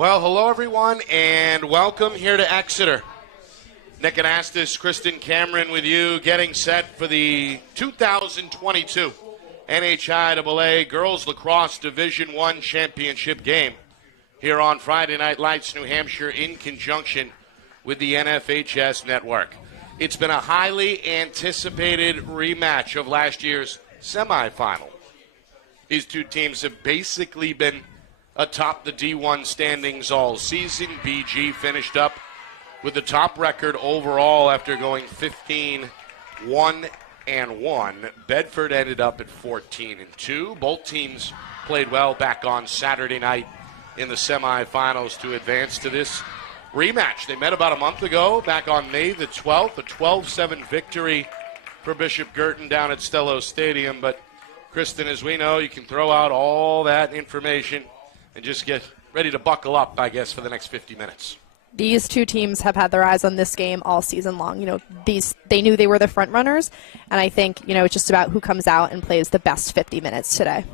Well, hello everyone, and welcome here to Exeter. Nick Anastas, Kristen Cameron with you, getting set for the 2022 NHIAA Girls Lacrosse Division I Championship game here on Friday Night Lights, New Hampshire, in conjunction with the NFHS Network. It's been a highly anticipated rematch of last year's semifinal. These two teams have basically been atop the D1 standings all season. BG finished up with the top record overall after going 15-1-1. Bedford ended up at 14-2. Both teams played well back on Saturday night in the semifinals to advance to this rematch. They met about a month ago, back on May the 12th, a 12-7 victory for Bishop Guertin down at Stello Stadium. But, Kristen, as we know, you can throw out all that information and just get ready to buckle up, I guess, for the next 50 minutes. These two teams have had their eyes on this game all season long. They knew they were the front runners, and I think, it's just about who comes out and plays the best 50 minutes today.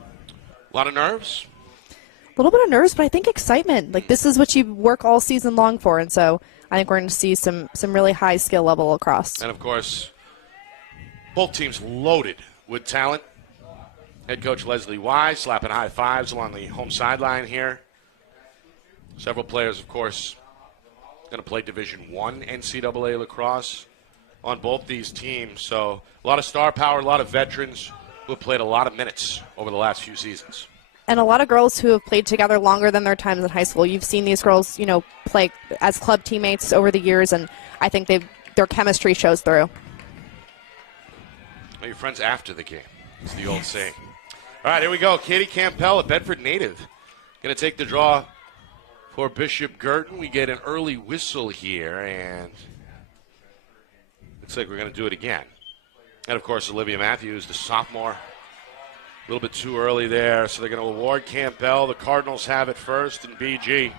A lot of nerves? A little bit of nerves, but I think excitement. This is what you work all season long for, and so I think we're going to see some really high skill level lacrosse. And, of course, both teams loaded with talent. Head coach Leslie Wise slapping high fives along the home sideline here. Several players, of course, going to play Division I NCAA lacrosse on both these teams. So a lot of star power, a lot of veterans who have played a lot of minutes over the last few seasons. And a lot of girls who have played together longer than their times in high school. You've seen these girls, play as club teammates over the years, and I think their chemistry shows through. Well, your friends after the game. It's the old saying. All right, here we go. Katie Campbell, a Bedford native, going to take the draw for Bishop Guertin. We get an early whistle here, and looks like we're going to do it again. And, of course, Olivia Matthews, the sophomore, a little bit too early there, so they're going to award Campbell. The Cardinals have it first, and BG is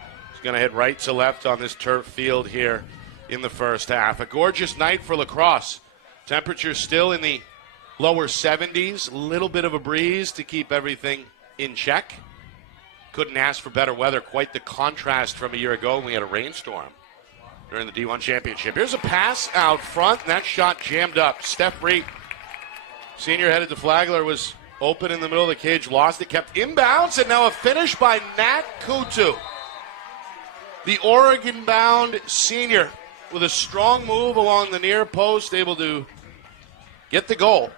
going to head right to left on this turf field here in the first half. A gorgeous night for lacrosse. Temperatures still in the lower 70s, a little bit of a breeze to keep everything in check. Couldn't ask for better weather. Quite the contrast from a year ago when we had a rainstorm during the D1 Championship. Here's a pass out front, and that shot jammed up. Steph Breed, senior headed to Flagler, was open in the middle of the cage, lost it, kept inbounds, and now a finish by Nat Kutu. The Oregon-bound senior with a strong move along the near post, able to get the goal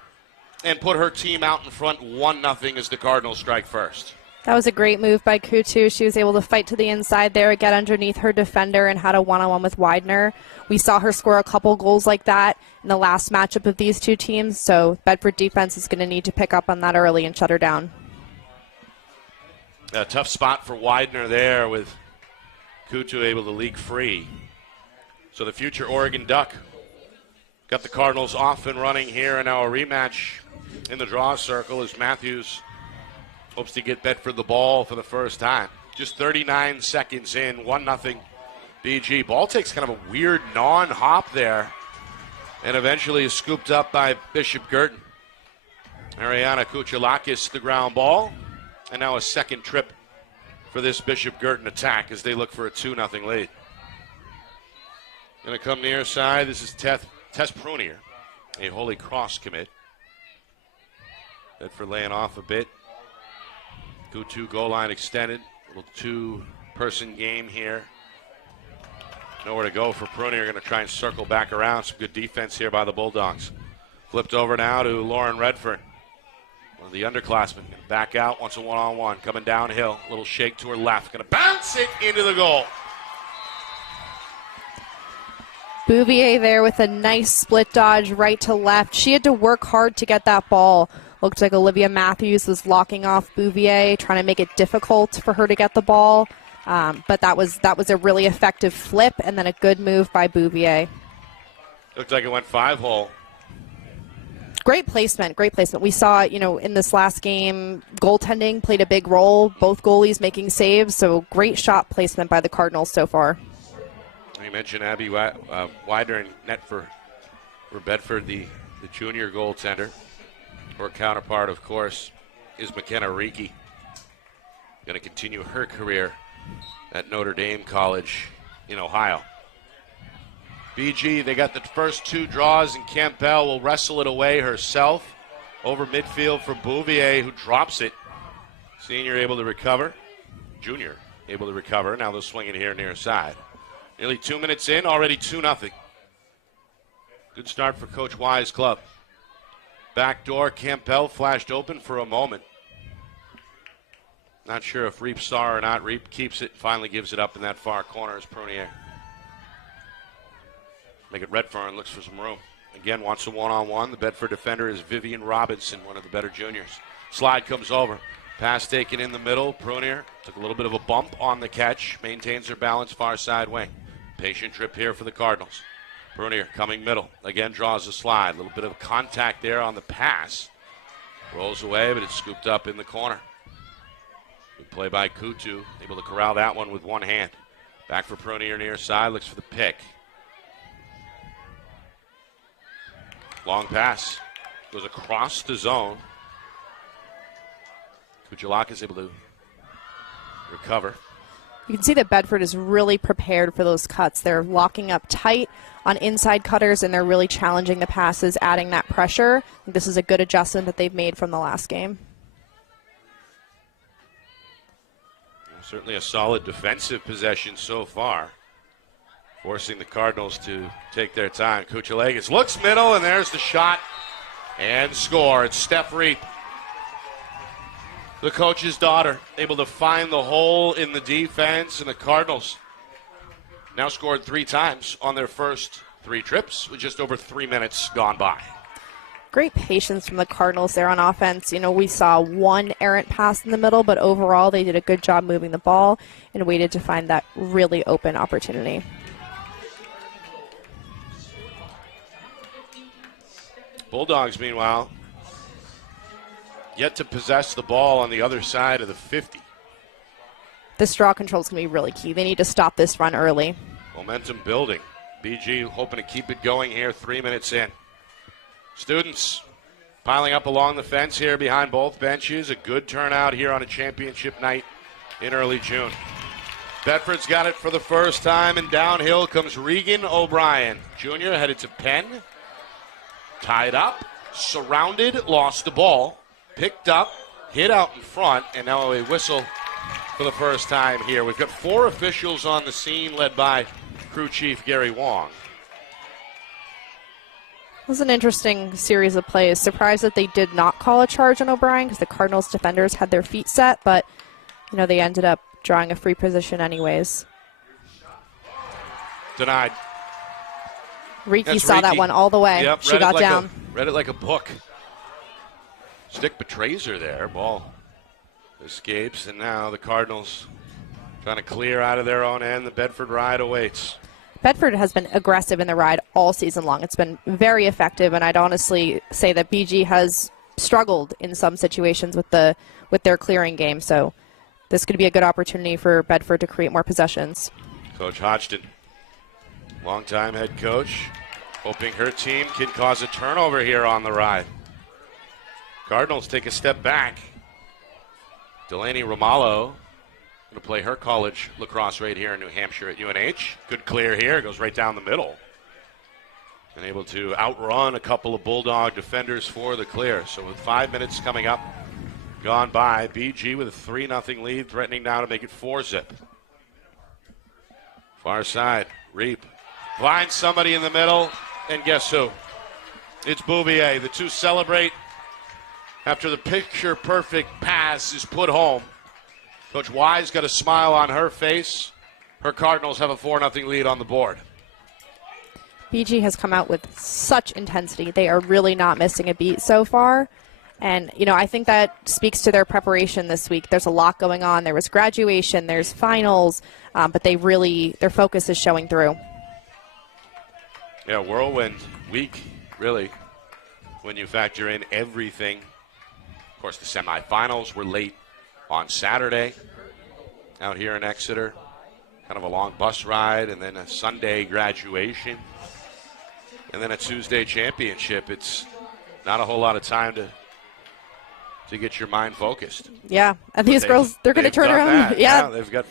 and put her team out in front 1-0 as the Cardinals strike first. That was a great move by Kutu. She was able to fight to the inside there, get underneath her defender, and had a one-on-one with Widener. We saw her score a couple goals like that in the last matchup of these two teams, so Bedford defense is going to need to pick up on that early and shut her down. A tough spot for Widener there with Kutu able to leak free. So the future Oregon Duck got the Cardinals off and running here, and now a rematch in the draw circle as Matthews hopes to get Bedford the ball for the first time. Just 39 seconds in, 1-0 BG. Ball takes kind of a weird non-hop there and eventually is scooped up by Bishop Guertin. Ariana Kuchalakis the ground ball, and now a second trip for this Bishop Guertin attack as they look for a 2-0 lead. Going to come near side. This is Tess Prunier, a Holy Cross commit. Bedford laying off a bit. Kutu goal line extended. A little two-person game here. Nowhere to go for Prunier. Going to try and circle back around. Some good defense here by the Bulldogs. Flipped over now to Lauren Redfern, one of the underclassmen. Back out, wants a one-on-one. Coming downhill. A little shake to her left. Going to bounce it into the goal. Bouvier there with a nice split dodge right to left. She had to work hard to get that ball. Looked like Olivia Matthews was locking off Bouvier, trying to make it difficult for her to get the ball. But that was a really effective flip and then a good move by Bouvier. Looked like it went 5-hole. Great placement, great placement. We saw, in this last game, goaltending played a big role. Both goalies making saves, so great shot placement by the Cardinals so far. You mentioned Abby Widener in net for Bedford, the junior goaltender. Her counterpart, of course, is McKenna Reiki. Going to continue her career at Notre Dame College in Ohio. BG, they got the first 2 draws, and Campbell will wrestle it away herself over midfield for Bouvier, who drops it. Senior able to recover. Junior able to recover. Now they'll swing it here near side. Nearly 2 minutes in, already 2-0. Good start for Coach Y's club. Backdoor, Campbell flashed open for a moment. Not sure if Reap saw or not. Reap keeps it, finally gives it up in that far corner as Prunier. Make it Redfern, looks for some room. Again, wants a one-on-one. The Bedford defender is Vivian Robinson, one of the better juniors. Slide comes over. Pass taken in the middle. Prunier took a little bit of a bump on the catch. Maintains her balance far side wing. Patient trip here for the Cardinals. Prunier coming middle. Again, draws a slide. A little bit of contact there on the pass. Rolls away, but it's scooped up in the corner. Good play by Kutu. Able to corral that one with one hand. Back for Prunier near side. Looks for the pick. Long pass. Goes across the zone. Kujalak is able to recover. You can see that Bedford is really prepared for those cuts. They're locking up tight on inside cutters, and they're really challenging the passes, adding that pressure. This is a good adjustment that they've made from the last game. Certainly a solid defensive possession so far, forcing the Cardinals to take their time. Kuchalegas looks middle, and there's the shot and score. It's Steph Reap, the coach's daughter, able to find the hole in the defense, and the Cardinals now scored 3 times on their first 3 trips with just over 3 minutes gone by. Great patience from the Cardinals there on offense. You know, we saw one errant pass in the middle, but overall they did a good job moving the ball and waited to find that really open opportunity. Bulldogs, meanwhile, yet to possess the ball on the other side of the 50. This draw control is going to be really key. They need to stop this run early. Momentum building. BG hoping to keep it going here 3 minutes in. Students piling up along the fence here behind both benches. A good turnout here on a championship night in early June. Bedford's got it for the first time, and downhill comes Regan O'Brien. Junior headed to Penn. Tied up, surrounded, lost the ball. Picked up, hit out in front, and now a whistle for the first time here. We've got 4 officials on the scene, led by crew chief Gary Wong. It was an interesting series of plays. Surprised that they did not call a charge on O'Brien because the Cardinals defenders had their feet set, but you know they ended up drawing a free position anyways. Denied. Riki saw that one all the way. Yep, she got down. Read it like a book. Stick betrays her there. Ball escapes, and now the Cardinals trying to clear out of their own end. The Bedford ride awaits. Bedford has been aggressive in the ride all season long. It's been very effective, and I'd honestly say that BG has struggled in some situations with their clearing game. So this could be a good opportunity for Bedford to create more possessions. Coach Hodgson, longtime head coach, hoping her team can cause a turnover here on the ride. Cardinals take a step back. Delaney Romalo going to play her college lacrosse right here in New Hampshire at UNH. Good clear here. Goes right down the middle. And able to outrun a couple of Bulldog defenders for the clear. So with 5 minutes coming up, gone by, BG with a 3-0 lead, threatening now to make it 4-zip. Far side, Reap finds somebody in the middle, and guess who? It's Bouvier. The two celebrate after the picture-perfect pass is put home. Coach Y's got a smile on her face. Her Cardinals have a 4-0 lead on the board. BG has come out with such intensity. They are really not missing a beat so far. And, you know, I think that speaks to their preparation this week. There's a lot going on. There was graduation, there's finals, but their focus is showing through. Yeah, whirlwind week, really, when you factor in everything. Of course, the semifinals were late on Saturday out here in Exeter. Kind of a long bus ride, and then a Sunday graduation, and then a Tuesday championship. It's not a whole lot of time to get your mind focused. Yeah, and these girls, they're going to turn around. Yeah, they've got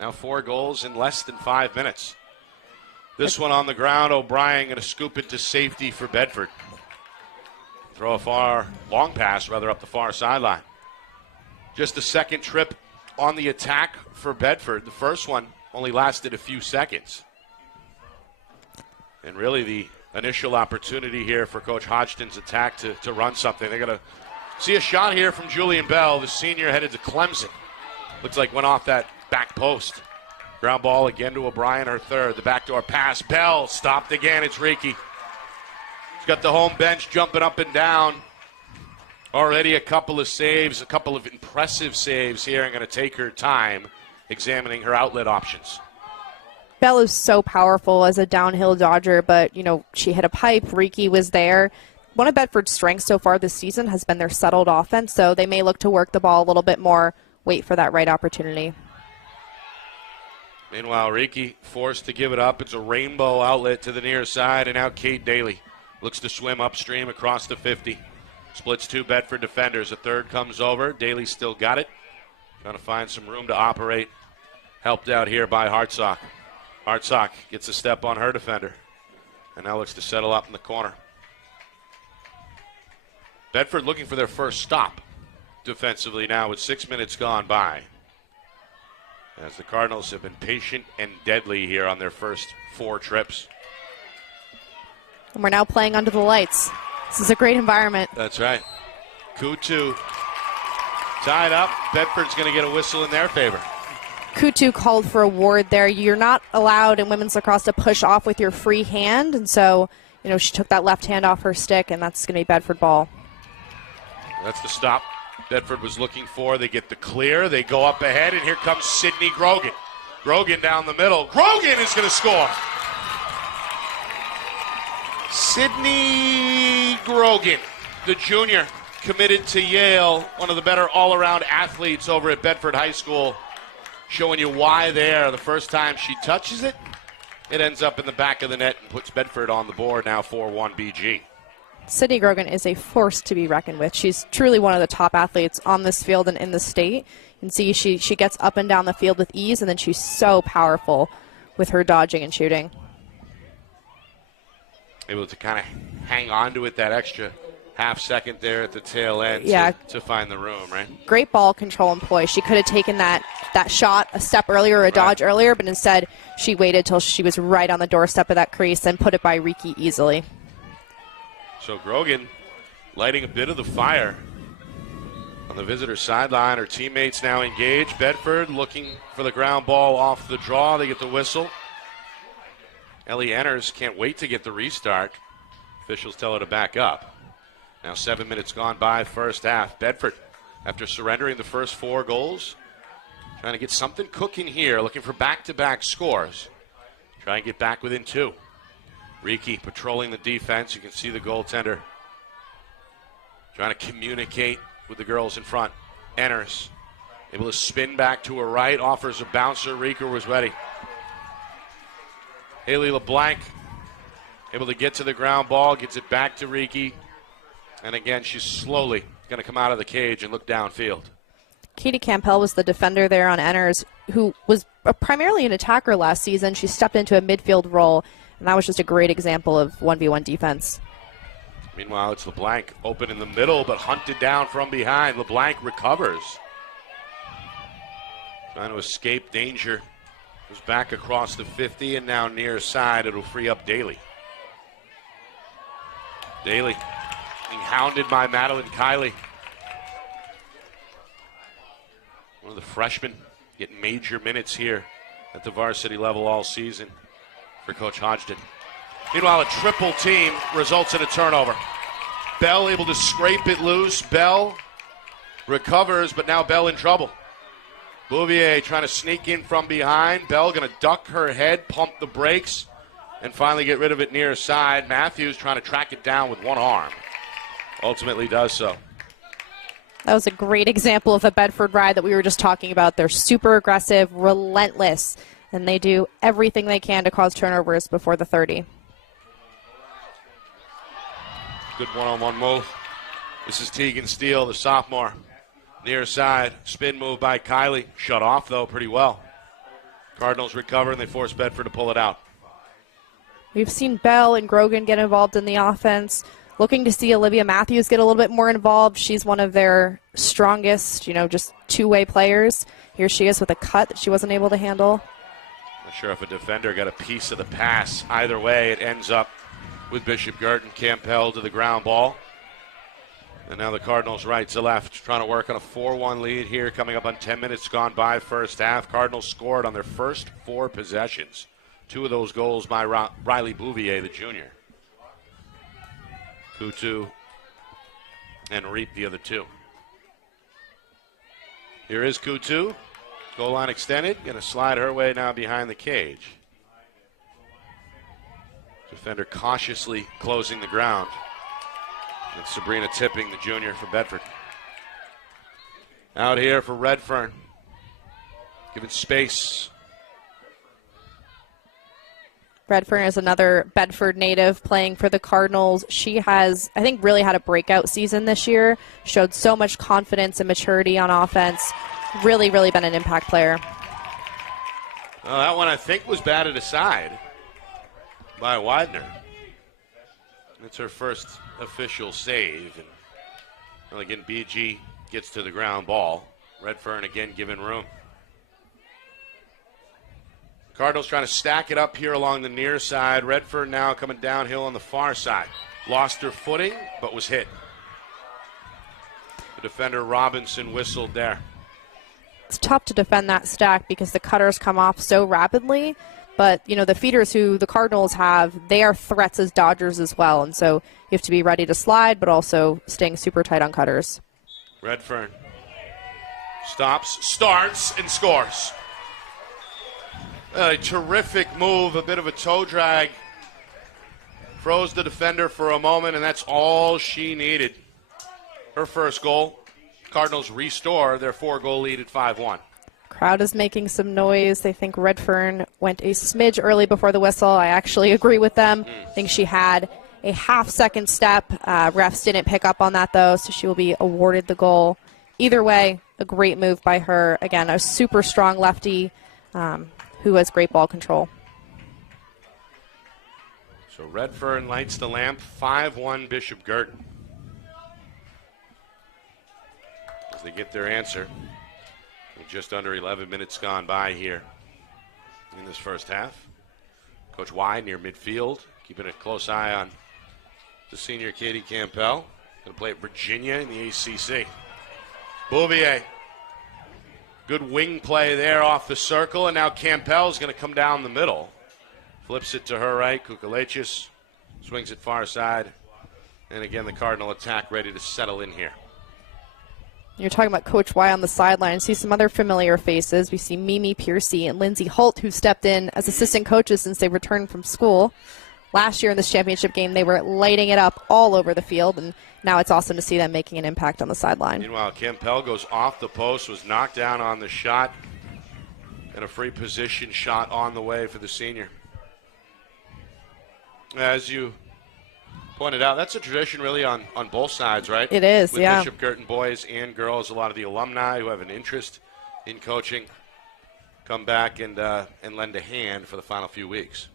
Now 4 goals in less than 5 minutes. This one on the ground, O'Brien going to scoop it to safety for Bedford. Throw a long pass rather up the far sideline. Just the second trip on the attack for Bedford. The first one only lasted a few seconds. And really the initial opportunity here for Coach Hodgson's attack to run something. They're going to see a shot here from Julian Bell, the senior headed to Clemson. Looks like went off that back post. Ground ball again to O'Brien, her third. The backdoor pass. Bell stopped again. It's Reiki. He's got the home bench jumping up and down. Already a couple of saves, a couple of impressive saves here. I'm going to take her time examining her outlet options. Bell is so powerful as a downhill dodger, but, she hit a pipe. Reiki was there. One of Bedford's strengths so far this season has been their settled offense, so they may look to work the ball a little bit more, wait for that right opportunity. Meanwhile, Reiki forced to give it up. It's a rainbow outlet to the near side, and now Kate Daly looks to swim upstream across the 50. Splits 2 Bedford defenders. A third comes over. Daly still got it. Trying to find some room to operate. Helped out here by Hartsock. Hartsock gets a step on her defender, and now looks to settle up in the corner. Bedford looking for their first stop defensively now with 6 minutes gone by, as the Cardinals have been patient and deadly here on their first 4 trips. And we're now playing under the lights. This is a great environment. That's right. Kutu tied up. Bedford's going to get a whistle in their favor. Kutu called for a ward there. You're not allowed in women's lacrosse to push off with your free hand, and so, she took that left hand off her stick, and that's going to be Bedford ball. That's the stop Bedford was looking for. They get the clear. They go up ahead, and here comes Sydney Grogan. Grogan down the middle. Grogan is going to score. Sydney Grogan, the junior, committed to Yale, one of the better all-around athletes over at Bedford High School, showing you why there. The first time she touches it, it ends up in the back of the net and puts Bedford on the board now 4-1 BG. Sydney Grogan is a force to be reckoned with. She's truly one of the top athletes on this field and in the state. You can see she gets up and down the field with ease, and then she's so powerful with her dodging and shooting. Able to kind of hang on to it that extra half second there at the tail end to find the room, right? Great ball control and poise. She could have taken that shot a step earlier or a dodge earlier, but instead she waited till she was right on the doorstep of that crease and put it by Reiki easily. So Grogan lighting a bit of the fire on the visitor sideline. Her teammates now engaged. Bedford looking for the ground ball off the draw. They get the whistle. Ellie Enners can't wait to get the restart. Officials tell her to back up. Now 7 minutes gone by first half. Bedford, after surrendering the first 4 goals, trying to get something cooking here, looking for back-to-back scores. Try and get back within 2. Reiki patrolling the defense. You can see the goaltender trying to communicate with the girls in front. Enners able to spin back to her right, offers a bouncer. Reeker was ready. Haley LeBlanc able to get to the ground ball, gets it back to Reiki. And again, she's slowly going to come out of the cage and look downfield. Katie Campbell was the defender there on Enners, who was primarily an attacker last season. She stepped into a midfield role, and that was just a great example of 1v1 defense. Meanwhile, it's LeBlanc open in the middle, but hunted down from behind. LeBlanc recovers. Trying to escape danger. Goes back across the 50, and now near side. It'll free up Daly. Daly being hounded by Madeline Kiley. One of the freshmen getting major minutes here at the varsity level all season for Coach Hodgson. Meanwhile, a triple team results in a turnover. Bell able to scrape it loose. Bell recovers, but now Bell in trouble. Bouvier trying to sneak in from behind. Bell going to duck her head, pump the brakes, and finally get rid of it near side. Matthews trying to track it down with one arm. Ultimately does so. That was a great example of a Bedford ride that we were just talking about. They're super aggressive, relentless, and they do everything they can to cause turnovers before the 30. Good one-on-one move. This is Tegan Steele, the sophomore. Near side, spin move by Kiley. Shut off, though, pretty well. Cardinals recover, and they force Bedford to pull it out. We've seen Bell and Grogan get involved in the offense. Looking to see Olivia Matthews get a little bit more involved. She's one of their strongest, just two-way players. Here she is with a cut that she wasn't able to handle. Not sure if a defender got a piece of the pass. Either way, it ends up with Bishop Guertin. Campbell to the ground ball. And now the Cardinals right to left, trying to work on a 4-1 lead here, coming up on 10 minutes gone by first half. Cardinals scored on their first 4 possessions. 2 of those goals by Riley Bouvier, the junior. Coutu and Reap the other 2. Here is Coutu. Goal line extended. Going to slide her way now behind the cage. Defender cautiously closing the ground. And Sabrina Tipping, the junior for Bedford. Out here for Redfern. Giving space. Redfern is another Bedford native playing for the Cardinals. She has, I think, really had a breakout season this year. Showed so much confidence and maturity on offense. Really, really been an impact player. Well, that one I think was batted aside by Widener. It's her first official save. And well, again, BG gets to the ground ball. Redfern again given room. Cardinals trying to stack it up here along the near side. Redfern now coming downhill on the far side. Lost her footing, but was hit. The defender Robinson whistled there. It's tough to defend that stack because the cutters come off so rapidly. But, the feeders who the Cardinals have, they are threats as dodgers as well. And so you have to be ready to slide, but also staying super tight on cutters. Redfern stops, starts, and scores. A terrific move, a bit of a toe drag. Froze the defender for a moment, and that's all she needed. Her first goal. Cardinals restore their 4-goal lead at 5-1. Crowd is making some noise. They think Redfern went a smidge early before the whistle. I actually agree with them. I think she had a half-second step. Refs didn't pick up on that, though, so she will be awarded the goal. Either way, a great move by her. Again, a super strong lefty who has great ball control. So Redfern lights the lamp, 5-1 Bishop Guertin. As they get their answer. Just under 11 minutes gone by here in this first half. Coach Wide near midfield, keeping a close eye on the senior Katie Campbell. Going to play at Virginia in the ACC. Bouvier. Good wing play there off the circle, and now Campbell's going to come down the middle. Flips it to her right. Kukalechis swings it far side. And again, the Cardinal attack ready to settle in here. You're talking about Coach Y on the sideline. See some other familiar faces. We see Mimi Piercy and Lindsay Holt, who stepped in as assistant coaches since they returned from school. Last year in this championship game, they were lighting it up all over the field, and now it's awesome to see them making an impact on the sideline. Meanwhile, Campbell goes off the post, was knocked down on the shot, and a free position shot on the way for the senior. As you pointed out, that's a tradition really on both sides, right? It is, with yeah. Bishop Guertin boys and girls, a lot of the alumni who have an interest in coaching come back and lend a hand for the final few weeks.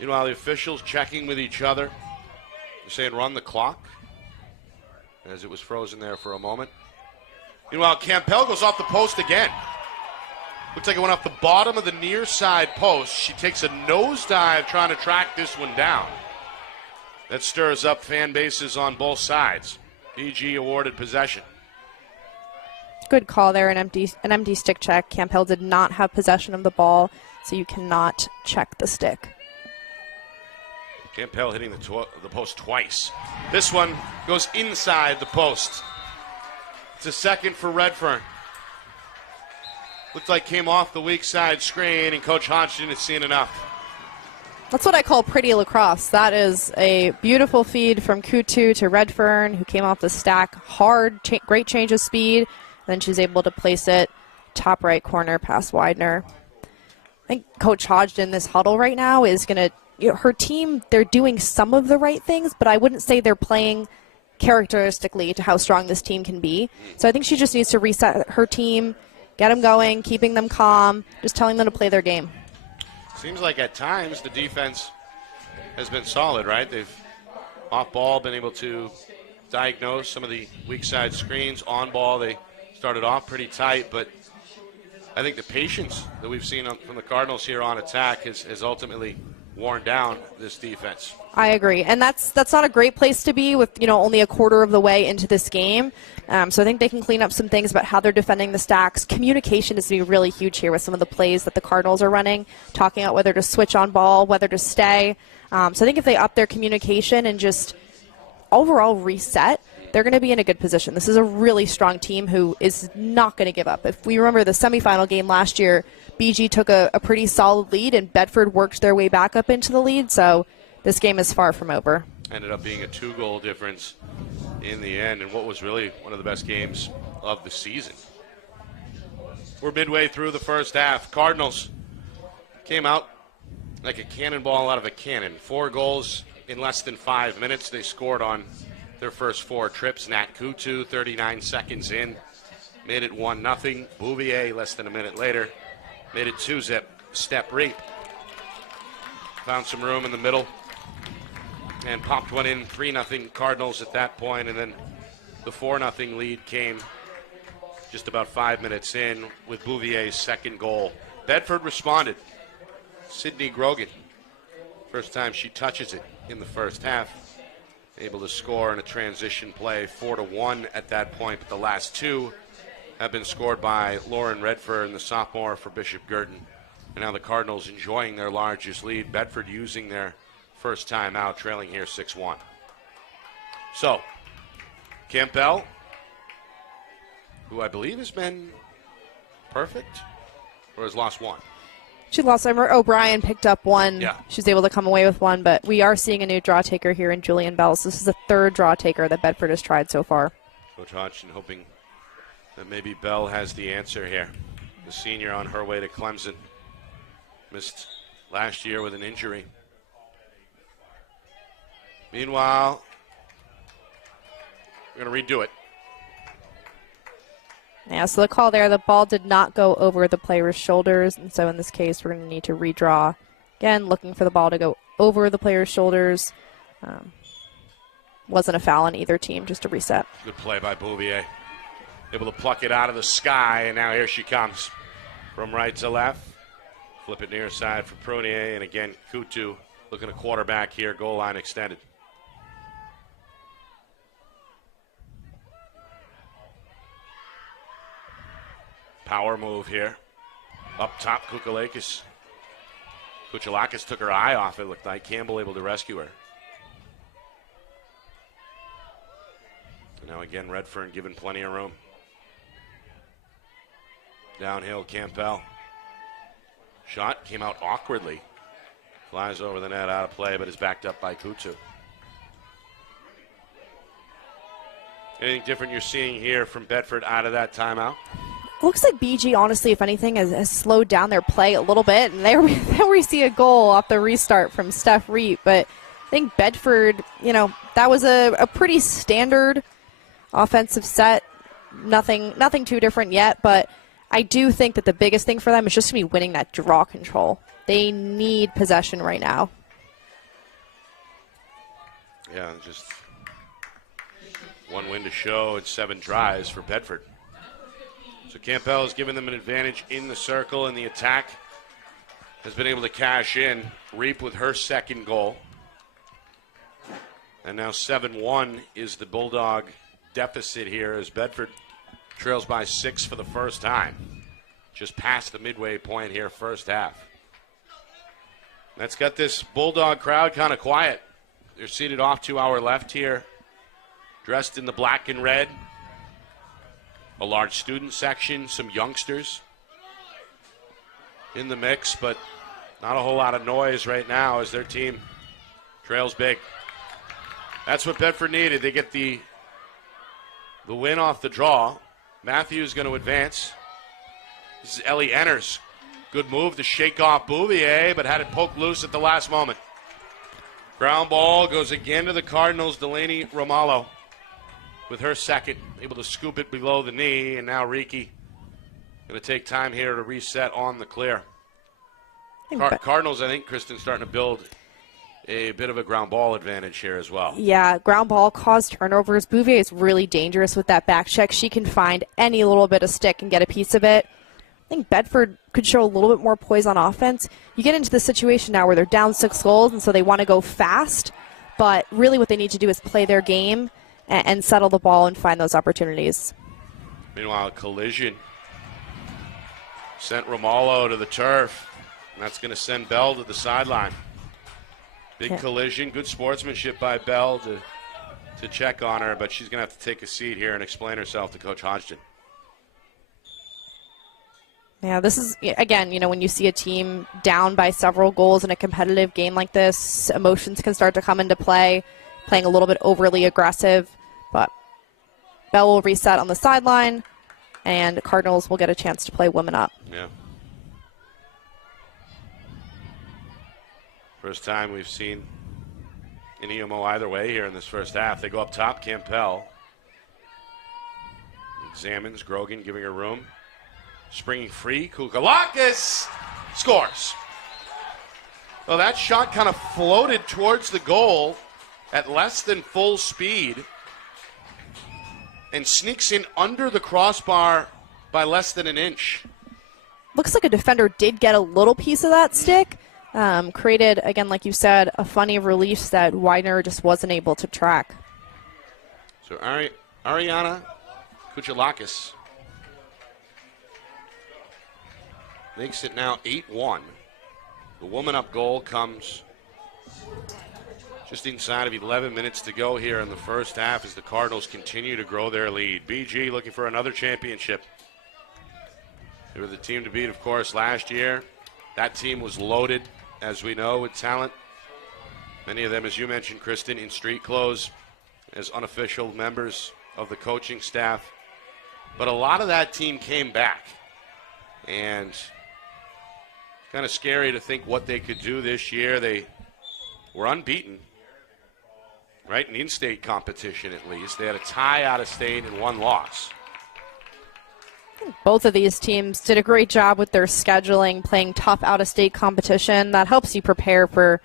Meanwhile, the officials checking with each other. They're saying run the clock as it was frozen there for a moment. Meanwhile, Campbell goes off the post again. Looks like it went off the bottom of the near side post. She takes a nosedive trying to track this one down. That stirs up fan bases on both sides. BG awarded possession. Good call there, an empty stick check. Campbell did not have possession of the ball, so you cannot check the stick. Campbell hitting the post twice. This one goes inside the post. It's a second for Redfern. Looked like came off the weak side screen, and Coach Hodgson has seen enough. That's what I call pretty lacrosse. That is a beautiful feed from Coutu to Redfern, who came off the stack hard, great change of speed. Then she's able to place it top right corner past Widener. I think Coach Hodgson in this huddle right now is going to, her team, they're doing some of the right things, but I wouldn't say they're playing characteristically to how strong this team can be. So I think she just needs to reset her team, get them going, keeping them calm, just telling them to play their game. Seems like at times the defense has been solid, right? They've off ball been able to diagnose some of the weak side screens. On ball, they started off pretty tight, but I think the patience that we've seen from the Cardinals here on attack has ultimately worn down this defense. I agree, and that's not a great place to be with only a quarter of the way into this game. So I think they can clean up some things about how they're defending the stacks. Communication is going to be really huge here with some of the plays that the Cardinals are running, talking about whether to switch on ball, whether to stay. So I think if they up their communication and just overall reset, they're going to be in a good position. This is a really strong team who is not going to give up. If we remember the semifinal game last year, BG took a pretty solid lead, and Bedford worked their way back up into the lead. So this game is far from over. Ended up being a 2-goal difference in the end, and what was really one of the best games of the season. We're midway through the first half. Cardinals came out like a cannonball out of a cannon. 4 goals in less than 5 minutes. They scored on their first 4 trips. Nat Kutu, 39 seconds in, made it 1-0. Bouvier, less than a minute later, made it 2-zip. Step Reap found some room in the middle and popped one in. 3-0 Cardinals at that point, and then the 4-0 lead came just about 5 minutes in with Bouvier's second goal. Bedford responded. Sydney Grogan, first time she touches it in the first half, able to score in a transition play, 4-1 at that point, but the last 2 have been scored by Lauren Redfern, the sophomore for Bishop Guertin. And now the Cardinals enjoying their largest lead. Bedford using their first time out, trailing here 6-1. So, Campbell, who I believe has been perfect, or has lost 1. She lost. O'Brien picked up 1. Yeah. She was able to come away with 1, but we are seeing a new draw taker here in Julian Bells. This is the 3rd draw taker that Bedford has tried so far. Coach Hodgson hoping that maybe Bell has the answer here. The senior on her way to Clemson. Missed last year with an injury. Meanwhile, we're going to redo it. Yeah, so the call there, the ball did not go over the player's shoulders, and so in this case, we're going to need to redraw. Again, looking for the ball to go over the player's shoulders. Wasn't a foul on either team, just a reset. Good play by Bouvier. Able to pluck it out of the sky, and now here she comes. From right to left. Flip it near side for Prunier, and again, Kutu looking a quarterback here, goal line extended. Power move here. Up top, Kukalakis. Kuchalakis took her eye off, it looked like. Campbell able to rescue her. And now again, Redfern given plenty of room. Downhill, Campbell. Shot came out awkwardly. Flies over the net, out of play, but is backed up by Kutu. Anything different you're seeing here from Bedford out of that timeout? Looks like BG, honestly, if anything, has slowed down their play a little bit. And there we see a goal off the restart from Steph Reap. But I think Bedford, that was a pretty standard offensive set. Nothing too different yet. But I do think that the biggest thing for them is just going to be winning that draw control. They need possession right now. Yeah, just one win to show and 7 tries for Bedford. So Campbell has given them an advantage in the circle, and the attack has been able to cash in. Reap with her second goal. And now 7-1 is the Bulldog deficit here as Bedford trails by 6 for the first time. Just past the midway point here, first half. That's got this Bulldog crowd kind of quiet. They're seated off to our left here, dressed in the black and red. A large student section, some youngsters in the mix, but not a whole lot of noise right now as their team trails big. That's what Bedford needed. They get the win off the draw. Matthews going to advance. This is Ellie Enners. Good move to shake off Bouvier, but had it poked loose at the last moment. Ground ball goes again to the Cardinals. Delaney Romalo with her second, able to scoop it below the knee, and now Riki Going to take time here to reset on the clear. Cardinals, I think, Kristen, starting to build a bit of a ground ball advantage here as well. Yeah, ground ball caused turnovers. Bouvier is really dangerous with that back check. She can find any little bit of stick and get a piece of it. I think Bedford could show a little bit more poise on offense. You get into the situation now where they're down 6 goals, and so they want to go fast. But really what they need to do is play their game and settle the ball and find those opportunities. Meanwhile, collision sent Romalo to the turf. And that's going to send Bell to the sideline. Big collision. Good sportsmanship by Bell to check on her, but she's going to have to take a seat here and explain herself to Coach Hodgson. Yeah, this is, again, when you see a team down by several goals in a competitive game like this, emotions can start to come into play, playing a little bit overly aggressive. But Bell will reset on the sideline, and Cardinals will get a chance to play women up. Yeah. First time we've seen an EMO either way here in this first half. They go up top, Campbell examines Grogan, giving her room. Springing free, Kukalakis scores. Well, that shot kind of floated towards the goal at less than full speed and sneaks in under the crossbar by less than an inch. Looks like a defender did get a little piece of that stick. Created, again, like you said, a funny release that Widener just wasn't able to track. So Ariana Kuchalakis makes it now 8-1. The woman up goal comes just inside of 11 minutes to go here in the first half as the Cardinals continue to grow their lead. BG looking for another championship. They were the team to beat, of course, last year. That team was loaded, as we know, with talent. Many of them, as you mentioned, Kristen, in street clothes as unofficial members of the coaching staff. But a lot of that team came back. And kind of scary to think what they could do this year. They were unbeaten, right, in in-state competition at least. They had a tie out of state and 1 loss. Both of these teams did a great job with their scheduling, playing tough out-of-state competition. That helps you prepare for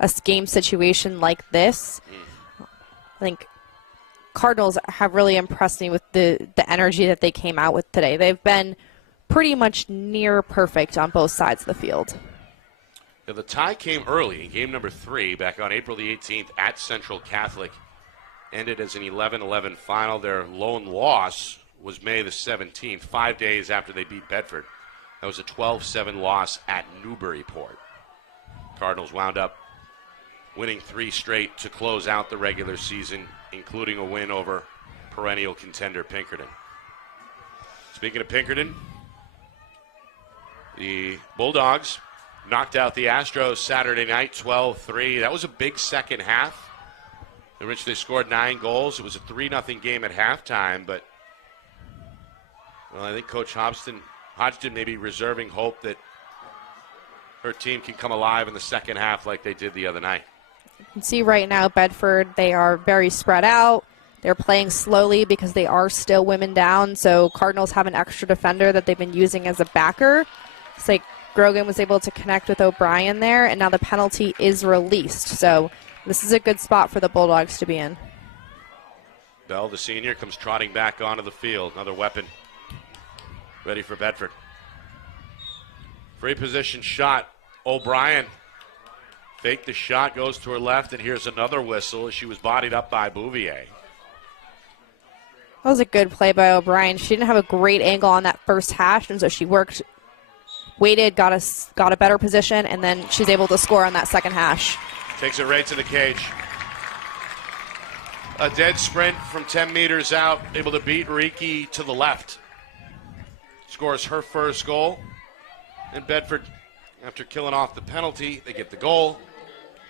a game situation like this. I think Cardinals have really impressed me with the energy that they came out with today. They've been pretty much near perfect on both sides of the field. Yeah, the tie came early in game number 3 back on April the 18th at Central Catholic. Ended as an 11-11 final. Their lone loss was May the 17th, 5 days after they beat Bedford. That was a 12-7 loss at Newburyport. Cardinals wound up winning 3 straight to close out the regular season, including a win over perennial contender Pinkerton. Speaking of Pinkerton, the Bulldogs knocked out the Astros Saturday night 12-3. That was a big second half in which they scored 9 goals. It was a 3-0 game at halftime, but well, I think Coach Hodgson may be reserving hope that her team can come alive in the second half like they did the other night. You can see right now Bedford, they are very spread out. They're playing slowly because they are still women down, so Cardinals have an extra defender that they've been using as a backer. It's like Grogan was able to connect with O'Brien there, and now the penalty is released. So this is a good spot for the Bulldogs to be in. Bell, the senior, comes trotting back onto the field. Another weapon ready for Bedford. Free position shot. O'Brien faked the shot, goes to her left, and here's another whistle as she was bodied up by Bouvier. That was a good play by O'Brien. She didn't have a great angle on that first hash, and so she worked, waited, got a better position, and then she's able to score on that second hash. Takes it right to the cage. A dead sprint from 10 meters out, able to beat Riki to the left. Scores her first goal. And Bedford, after killing off the penalty, they get the goal.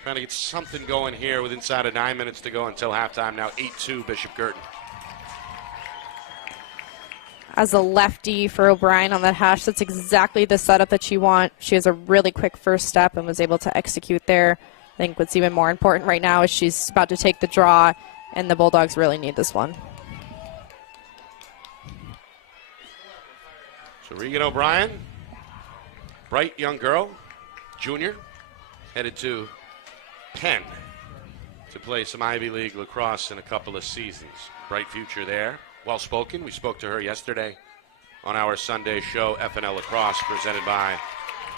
Trying to get something going here with inside of 9 minutes to go until halftime. Now 8-2 Bishop Guertin. As a lefty for O'Brien on that hash, that's exactly the setup that you want. She has a really quick first step and was able to execute there. I think what's even more important right now is she's about to take the draw, and the Bulldogs really need this one. So Regan O'Brien, bright young girl, junior, headed to Penn to play some Ivy League lacrosse in a couple of seasons. Bright future there. Well spoken. We spoke to her yesterday on our Sunday show, FNL Lacrosse, presented by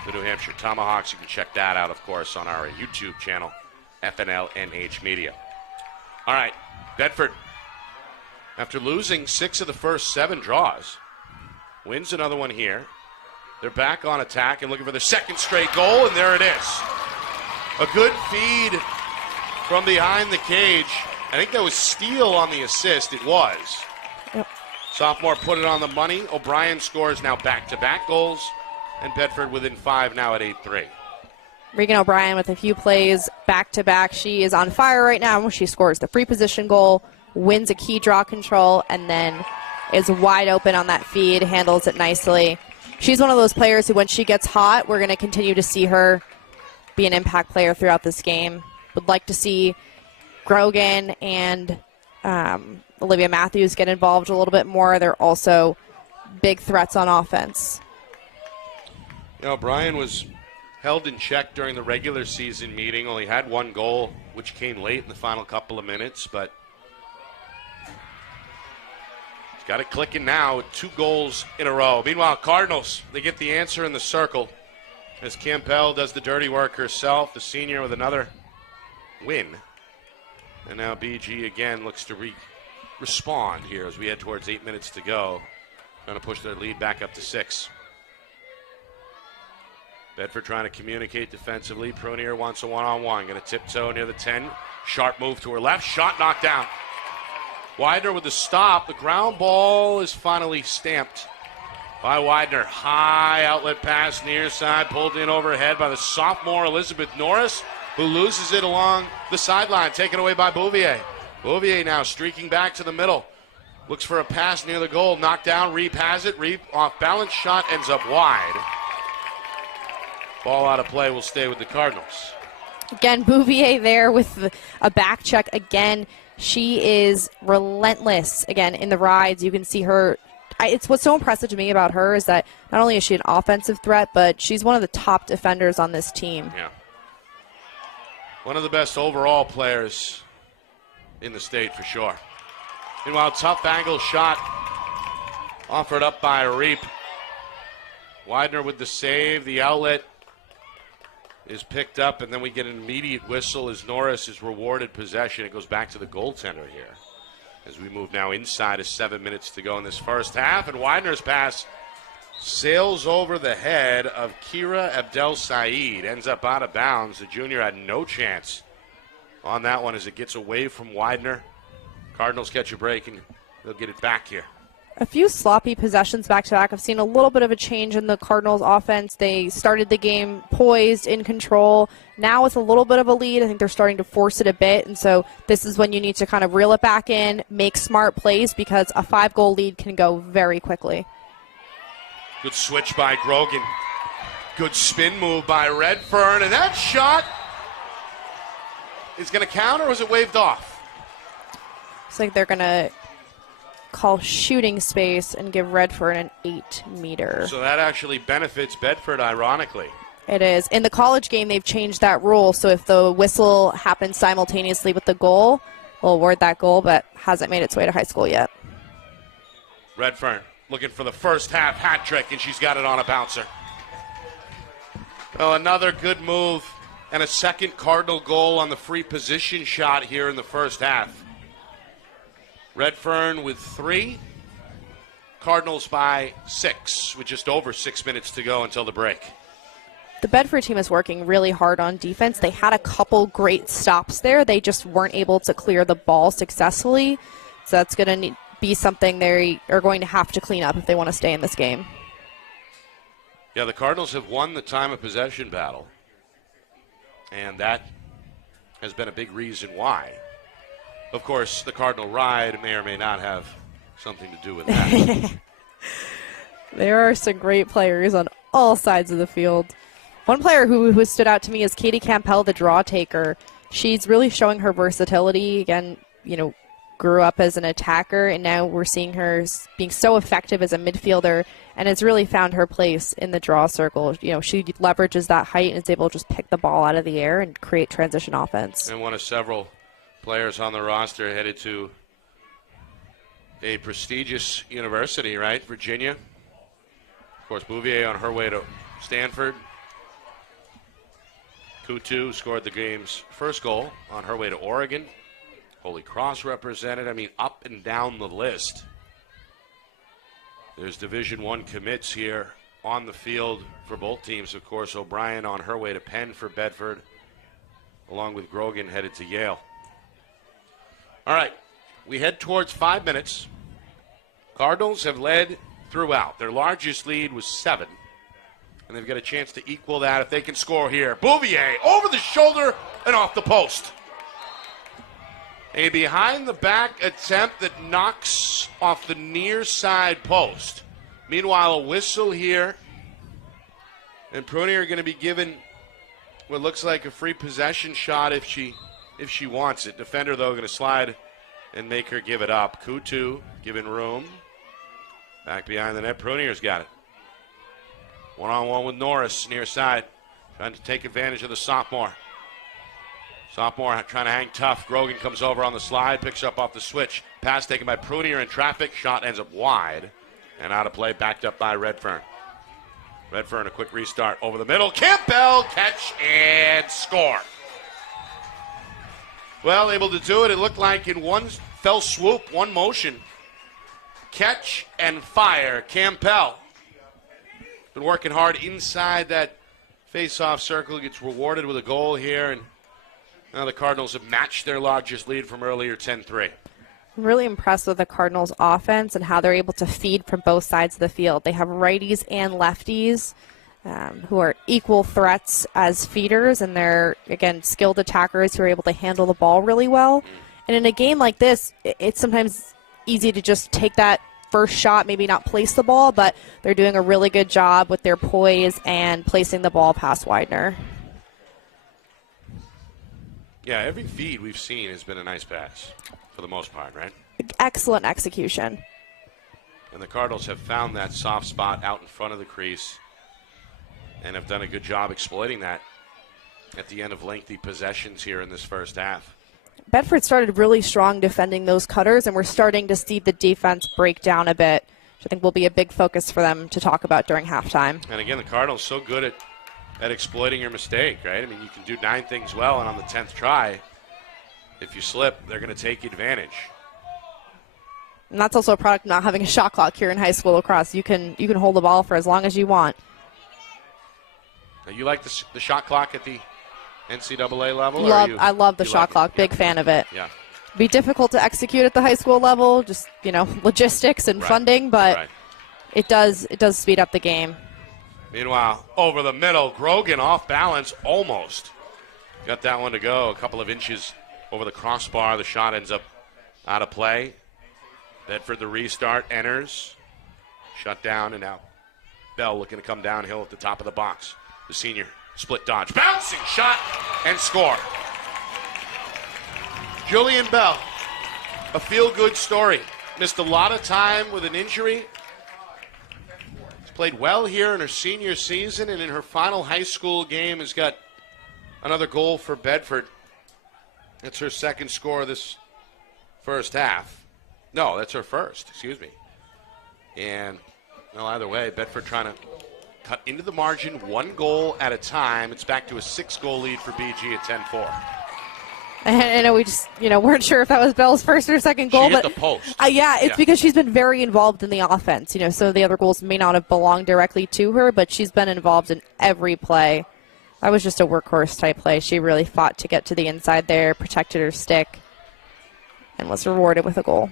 the New Hampshire Tomahawks. You can check that out, of course, on our YouTube channel, FNL NH Media. All right, Bedford, after losing 6 of the first 7 draws, wins another one here. They're back on attack and looking for the second straight goal, and there it is. A good feed from behind the cage. I think that was Steele on the assist. It was. Yep. Sophomore put it on the money. O'Brien scores now back-to-back goals, and Bedford within 5 now at 8-3. Regan O'Brien with a few plays back-to-back. She is on fire right now. She scores the free position goal, wins a key draw control, and then is wide open on that feed, handles it nicely. She's one of those players who, when she gets hot, we're going to continue to see her be an impact player throughout this game. Would like to see Grogan and Olivia Matthews get involved a little bit more. They're also big threats on offense. You know, Brian was held in check during the regular season meeting. Only had 1 goal, which came late in the final couple of minutes, but he's got it clicking now with 2 goals in a row. Meanwhile, Cardinals, they get the answer in the circle as Campbell does the dirty work herself, the senior with another win. And now BG again looks to respond here as we head towards 8 minutes to go. Trying to push their lead back up to 6. Bedford trying to communicate defensively. Prunier wants a one-on-one. Going to tiptoe near the 10. Sharp move to her left. Shot knocked down. Widener with the stop. The ground ball is finally stamped by Widener. High outlet pass near side. Pulled in overhead by the sophomore Elizabeth Norris, who loses it along the sideline. Taken away by Bouvier. Bouvier now streaking back to the middle. Looks for a pass near the goal. Knocked down. Reap has it. Reap off balance. Shot ends up wide. Ball out of play will stay with the Cardinals. Again, Bouvier there with a back check. Again, she is relentless. Again, in the rides, you can see her. It's what's so impressive to me about her is that not only is she an offensive threat, but she's one of the top defenders on this team. Yeah. One of the best overall players in the state for sure. Meanwhile, tough angle shot offered up by Reap. Widener with the save. The outlet is picked up, and then we get an immediate whistle as Norris is rewarded possession. It goes back to the goaltender here as we move now inside of 7 minutes to go in this first half, and Widener's pass sails over the head of Kira Abdel Saeed, ends up out of bounds. The junior had no chance on that one as it gets away from Widener. Cardinals catch a break, and they'll get it back here. A few sloppy possessions back-to-back. I've seen a little bit of a change in the Cardinals' offense. They started the game poised, in control. Now with a little bit of a lead, I think they're starting to force it a bit. And so this is when you need to kind of reel it back in, make smart plays, because a 5-goal lead can go very quickly. Good switch by Grogan. Good spin move by Redfern. And that shot is going to count, or was it waved off? It's like they're going to call shooting space and give Redford an 8-meter. So that actually benefits Bedford, ironically. It is. In the college game, they've changed that rule, so if the whistle happens simultaneously with the goal, we'll award that goal, but hasn't made its way to high school yet. Redfern looking for the first half hat trick, and she's got it on a bouncer. Oh, another good move and a second Cardinal goal on the free position shot here in the first half. Redfern with 3, Cardinals by 6, with just over 6 minutes to go until the break. The Bedford team is working really hard on defense. They had a couple great stops there. They just weren't able to clear the ball successfully. So that's going to be something they are going to have to clean up if they want to stay in this game. Yeah, the Cardinals have won the time of possession battle, and that has been a big reason why. Of course, the Cardinal ride may or may not have something to do with that. There are some great players on all sides of the field. One player who stood out to me is Katie Campbell, the draw taker. She's really showing her versatility. Again, you know, grew up as an attacker, and now we're seeing her being so effective as a midfielder and has really found her place in the draw circle. You know, she leverages that height and is able to just pick the ball out of the air and create transition offense. And one of several players on the roster headed to a prestigious university, right? Virginia. Of course, Bouvier on her way to Stanford. Coutu scored the game's first goal on her way to Oregon. Holy Cross represented. I mean, up and down the list. There's Division I commits here on the field for both teams. Of course, O'Brien on her way to Penn for Bedford, along with Grogan headed to Yale. All right, we head towards 5 minutes. Cardinals have led throughout. Their largest lead was 7. And they've got a chance to equal that if they can score here. Bouvier over the shoulder and off the post. A behind-the-back attempt that knocks off the near side post. Meanwhile, a whistle here. And Prunier are going to be given what looks like a free possession shot if she wants it. Defender, though, going to slide and make her give it up. Coutu given room. Back behind the net. Prunier's got it. One-on-one with Norris near side. Trying to take advantage of the sophomore. Sophomore trying to hang tough. Grogan comes over on the slide, picks up off the switch. Pass taken by Prunier in traffic. Shot ends up wide and out of play, backed up by Redfern. Redfern, a quick restart over the middle. Campbell, catch and score. Well, able to do it. It looked like in one fell swoop, one motion. Catch and fire. Campbell. Been working hard inside that face-off circle. Gets rewarded with a goal here, and now the Cardinals have matched their largest lead from earlier, 10-3. I'm really impressed with the Cardinals' offense and how they're able to feed from both sides of the field. They have righties and lefties who are equal threats as feeders, and they're, again, skilled attackers who are able to handle the ball really well. And in a game like this, it's sometimes easy to just take that first shot, maybe not place the ball, but they're doing a really good job with their poise and placing the ball past Widener. Yeah, every feed we've seen has been a nice pass for the most part, right? Excellent execution. And the Cardinals have found that soft spot out in front of the crease and have done a good job exploiting that at the end of lengthy possessions here in this first half. Bedford started really strong defending those cutters, and we're starting to see the defense break down a bit, which I think will be a big focus for them to talk about during halftime. And again, the Cardinals so good at exploiting your mistake, right? I mean, you can do 9 things well, and on the 10th try, if you slip, they're going to take advantage. And that's also a product of not having a shot clock here in high school lacrosse. You can hold the ball for as long as you want. Now, you like the shot clock at the NCAA level? I love the shot clock. Big fan of it. Yeah. Be difficult to execute at the high school level, just, logistics and funding, but it does speed up the game. Meanwhile, over the middle, Grogan off balance, almost. Got that one to go, a couple of inches over the crossbar. The shot ends up out of play. Bedford, the restart, enters. Shut down, and now Bell looking to come downhill at the top of the box. The senior split dodge, bouncing shot, and score. Julian Bell, a feel-good story. Missed a lot of time with an injury. She's played well here in her senior season, and in her final high school game has got another goal for Bedford. That's her second score this first half. No, that's her first, excuse me. And, well, either way, Bedford trying to cut into the margin, 1 goal at a time. It's back to a 6-goal lead for BG at 10-4. I know we just, weren't sure if that was Bell's first or second goal. She hit the post. It's because she's been very involved in the offense. So the other goals may not have belonged directly to her, but she's been involved in every play. That was just a workhorse type play. She really fought to get to the inside there, protected her stick, and was rewarded with a goal.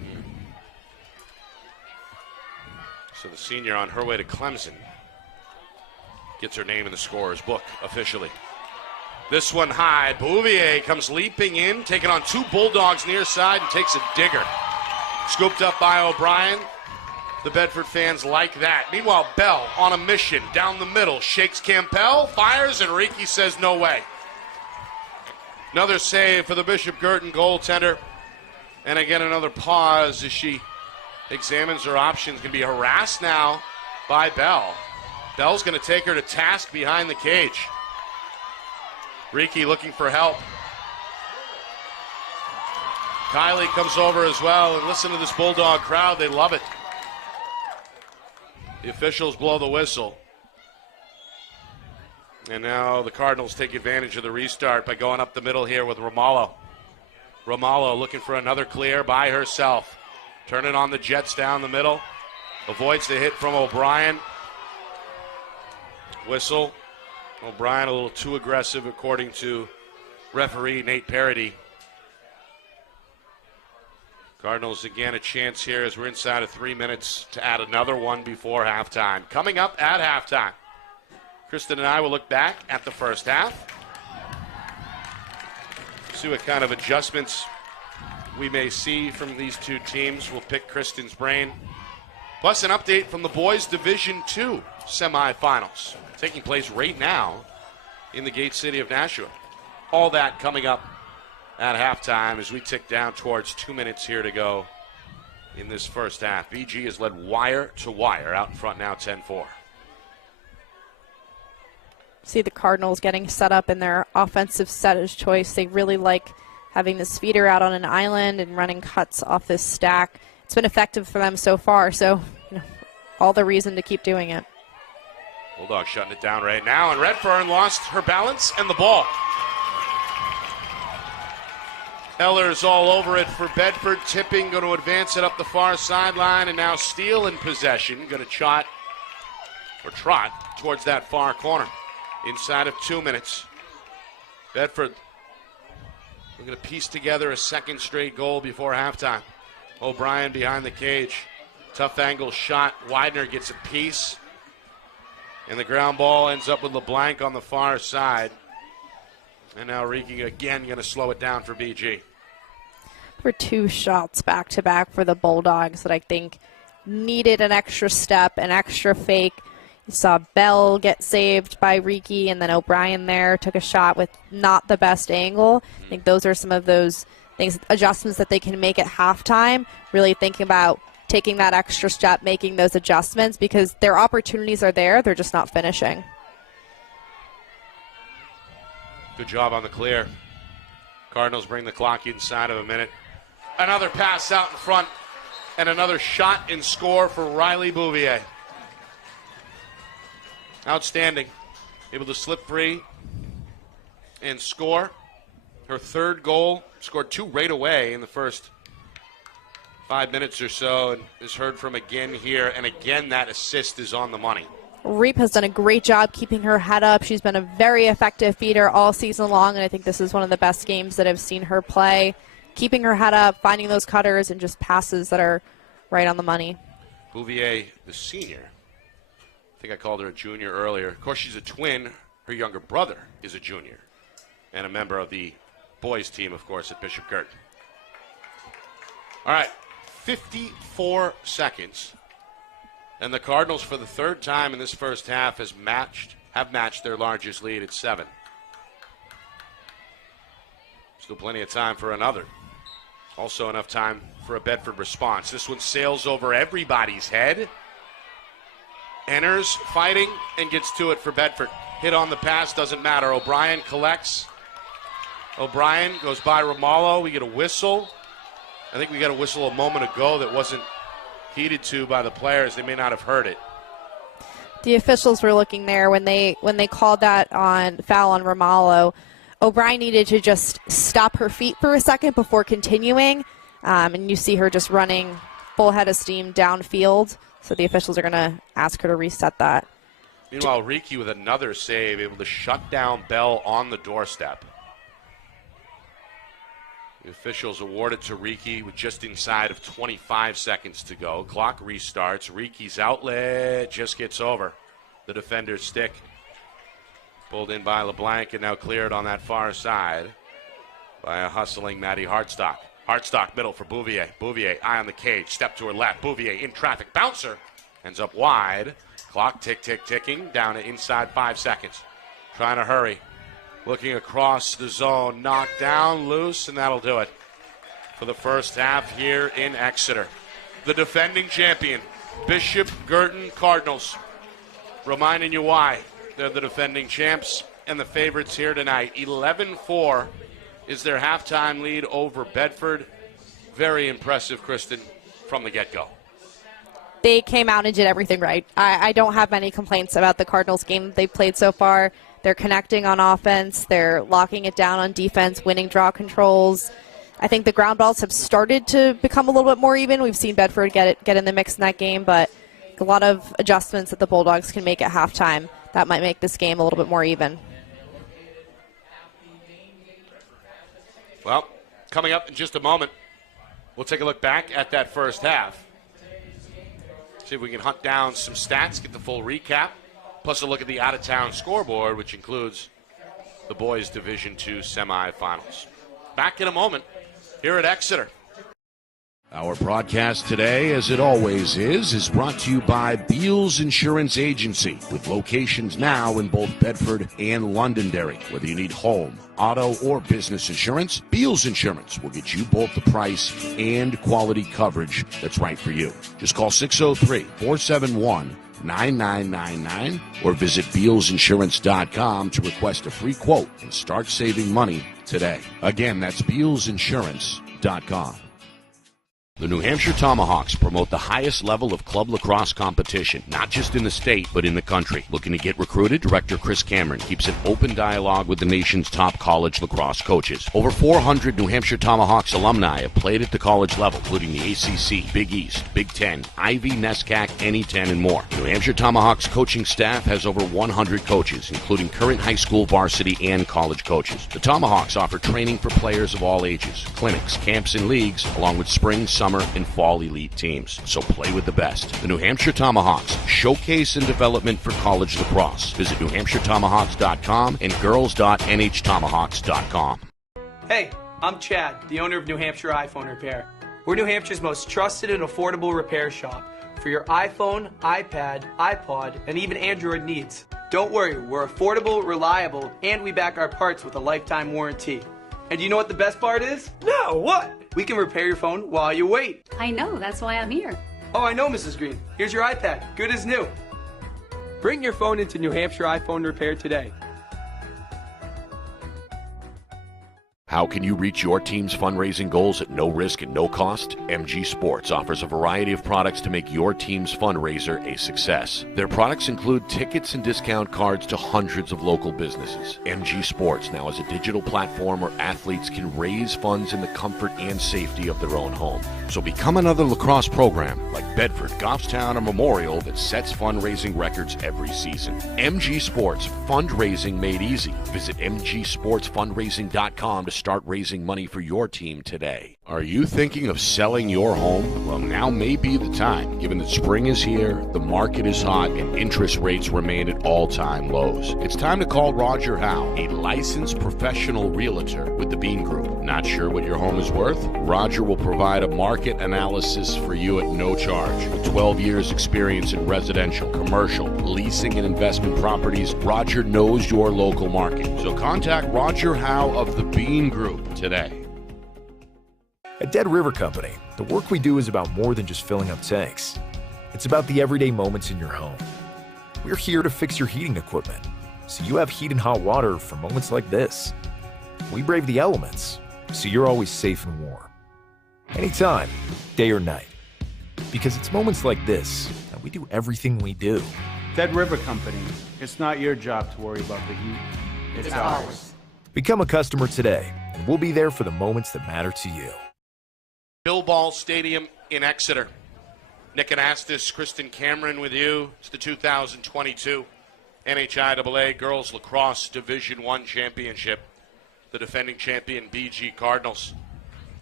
So the senior on her way to Clemson gets her name in the scorer's book officially. This one high. Bouvier comes leaping in, taking on 2 Bulldogs near side and takes a digger. Scooped up by O'Brien. The Bedford fans like that. Meanwhile, Bell on a mission down the middle. Shakes Campbell, fires, and Riki says no way. Another save for the Bishop Guertin goaltender. And again, another pause as she examines her options. Going to be harassed now by Bell. Bell's going to take her to task behind the cage. Riki looking for help. Kylie comes over as well, and listen to this Bulldog crowd. They love it. The officials blow the whistle. And now the Cardinals take advantage of the restart by going up the middle here with Romalo. Romalo looking for another clear by herself. Turning on the Jets down the middle. Avoids the hit from O'Brien. Whistle. O'Brien a little too aggressive according to referee Nate Parody. Cardinals again a chance here as we're inside of 3 minutes to add another one before halftime. Coming up at halftime, Kristen and I will look back at the first half. See what kind of adjustments we may see from these two teams. We'll pick Kristen's brain. Plus an update from the boys Division II semifinals taking place right now in the Gate City of Nashua. All that coming up at halftime as we tick down towards 2 minutes here to go in this first half. BG has led wire to wire out in front now 10-4. See the Cardinals getting set up in their offensive set of choice. They really like having this feeder out on an island and running cuts off this stack. It's been effective for them so far, so all the reason to keep doing it. Bulldog shutting it down right now, and Redfern lost her balance and the ball. Eller's all over it for Bedford. Tipping, going to advance it up the far sideline, and now Steele in possession. Going to trot towards that far corner. Inside of 2 minutes. Bedford looking to piece together a second straight goal before halftime. O'Brien behind the cage. Tough angle shot. Widener gets a piece. And the ground ball ends up with LeBlanc on the far side. And now Riki again going to slow it down for BG. For 2 shots back-to-back for the Bulldogs that I think needed an extra step, an extra fake. You saw Bell get saved by Riki, and then O'Brien there took a shot with not the best angle. I think those are some of those things, adjustments that they can make at halftime, really thinking about taking that extra step, making those adjustments, because their opportunities are there, they're just not finishing. Good job on the clear. Cardinals bring the clock inside of a minute. Another pass out in front, and another shot and score for Riley Bouvier. Outstanding. Able to slip free and score. Her third goal, scored 2 right away in the first 5 minutes or so, and is heard from again here. And again, that assist is on the money. Reap has done a great job keeping her head up. She's been a very effective feeder all season long, and I think this is one of the best games that I've seen her play. Keeping her head up, finding those cutters, and just passes that are right on the money. Bouvier, the senior. I think I called her a junior earlier. Of course, she's a twin. Her younger brother is a junior and a member of the boys team, of course, at Bishop Guertin. All right, 54 seconds. And the Cardinals, for the third time in this first half, have matched their largest lead at 7. Still plenty of time for another. Also enough time for a Bedford response. This one sails over everybody's head. Enters, fighting, and gets to it for Bedford. Hit on the pass, doesn't matter. O'Brien collects. O'Brien goes by Romalo. We get a whistle. I think we got a whistle a moment ago that wasn't heeded to by the players. They may not have heard it. The officials were looking there when they called that foul on Romalo. O'Brien needed to just stop her feet for a second before continuing, and you see her just running full head of steam downfield. So the officials are going to ask her to reset that. Meanwhile, Riki with another save, able to shut down Bell on the doorstep. The officials awarded to Riki with just inside of 25 seconds to go. Clock restarts. Riki's outlet just gets over the defender's stick. Pulled in by LeBlanc and now cleared on that far side by a hustling Maddie Hartstock. Hartstock middle for Bouvier. Bouvier, eye on the cage. Step to her left. Bouvier in traffic. Bouncer. Ends up wide. Clock ticking. Down to inside 5 seconds. Trying to hurry. Looking across the zone. Knocked down, loose, and that'll do it. for the first half here in Exeter. The defending champion, Bishop Guertin Cardinals. Reminding you why they're the defending champs and the favorites here tonight. 11-4 is their halftime lead over Bedford. Very impressive, Kristen, from the get-go. They came out and did everything right. I don't have many complaints about the Cardinals game they've played so far. They're connecting on offense. They're locking it down on defense, winning draw controls. I think the ground balls have started to become a little bit more even. We've seen Bedford get in the mix in that game, but a lot of adjustments that the Bulldogs can make at halftime that might make this game a little bit more even. Well, coming up in just a moment, we'll take a look back at that first half. See if we can hunt down some stats, get the full recap, plus a look at the out-of-town scoreboard, which includes the boys' Division II semifinals. Back in a moment here at Exeter. Our broadcast today, as it always is brought to you by Beals Insurance Agency, with locations now in both Bedford and Londonderry. Whether you need home, auto, or business insurance, Beals Insurance will get you both the price and quality coverage that's right for you. Just call 603-471-9999 or visit BealsInsurance.com to request a free quote and start saving money today. Again, that's BealsInsurance.com. The New Hampshire Tomahawks promote the highest level of club lacrosse competition, not just in the state, but in the country. Looking to get recruited? Director Chris Cameron keeps an open dialogue with the nation's top college lacrosse coaches. Over 400 New Hampshire Tomahawks alumni have played at the college level, including the ACC, Big East, Big Ten, Ivy, NESCAC, NE10, and more. New Hampshire Tomahawks coaching staff has over 100 coaches, including current high school varsity and college coaches. The Tomahawks offer training for players of all ages, clinics, camps, and leagues, along with spring, summer, and fall elite teams. So play with the best. The New Hampshire Tomahawks, showcase and development for college lacrosse. Visit NewHampshireTomahawks.com and girls.NHTomahawks.com. Hey, I'm Chad, the owner of New Hampshire iPhone Repair. We're New Hampshire's most trusted and affordable repair shop for your iPhone, iPad, iPod, and even Android needs. Don't worry, we're affordable, reliable, and we back our parts with a lifetime warranty. And do you know what the best part is? No, what? We can repair your phone while you wait. I know, that's why I'm here. Oh, I know, Mrs. Green. Here's your iPad, good as new. Bring your phone into New Hampshire iPhone Repair today. How can you reach your team's fundraising goals at no risk and no cost? MG Sports offers a variety of products to make your team's fundraiser a success. Their products include tickets and discount cards to hundreds of local businesses. MG Sports now has a digital platform where athletes can raise funds in the comfort and safety of their own home. So become another lacrosse program like Bedford, Goffstown, or Memorial that sets fundraising records every season. MG Sports, fundraising made easy. Visit mgsportsfundraising.com to start raising money for your team today. Are you thinking of selling your home? Well, now may be the time, given that spring is here, the market is hot, and interest rates remain at all-time lows. It's time to call Roger Howe, a licensed professional realtor with the Bean Group. Not sure what your home is worth? Roger will provide a market analysis for you at no charge. With 12 years experience in residential, commercial, leasing, and investment properties, Roger knows your local market. So contact Roger Howe of the Bean Group today. At Dead River Company, the work we do is about more than just filling up tanks. It's about the everyday moments in your home. We're here to fix your heating equipment, so you have heat and hot water for moments like this. We brave the elements, so you're always safe and warm. Anytime, day or night. Because it's moments like this that we do everything we do. Dead River Company. It's not your job to worry about the heat. It's ours. Become a customer today, and we'll be there for the moments that matter to you. Bill Ball Stadium in Exeter. Nick Anastas, Kristen Cameron with you. It's the 2022 NHIAA Girls Lacrosse Division I Championship. The defending champion BG Cardinals.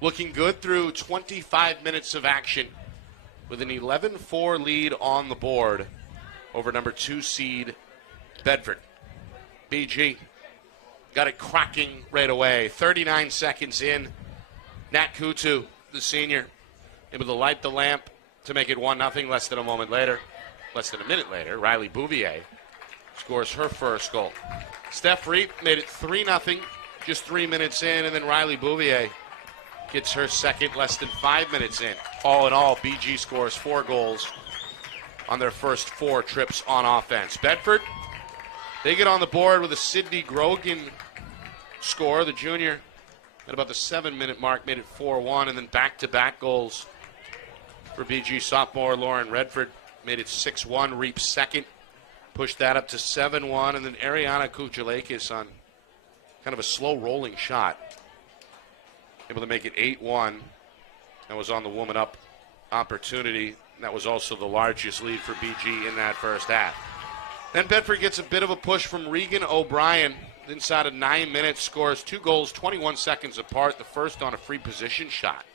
Looking good through 25 minutes of action with an 11-4 lead on the board over number 2 seed Bedford. BG got it cracking right away. 39 seconds in. Nat Kutu, the senior, able to light the lamp to make it 1-0 less than a minute later. Riley Bouvier scores her first goal. Steph Reep made it 3-0 just 3 minutes in, and then Riley Bouvier gets her second less than 5 minutes in. All in all, BG scores 4 goals on their first 4 trips on offense. Bedford, they get on the board with a Sydney Grogan score. The junior at about the 7-minute mark made it 4-1, and then back-to-back goals for BG sophomore Lauren Redford made it 6-1. Reap second, pushed that up to 7-1, and then Ariana Kuchalakis on kind of a slow rolling shot, able to make it 8-1. That was on the woman up opportunity. That was also the largest lead for BG in that first half. Then Bedford gets a bit of a push from Regan O'Brien. Inside of 9 minutes, scores 2 goals 21 seconds apart. The first on a free position shot.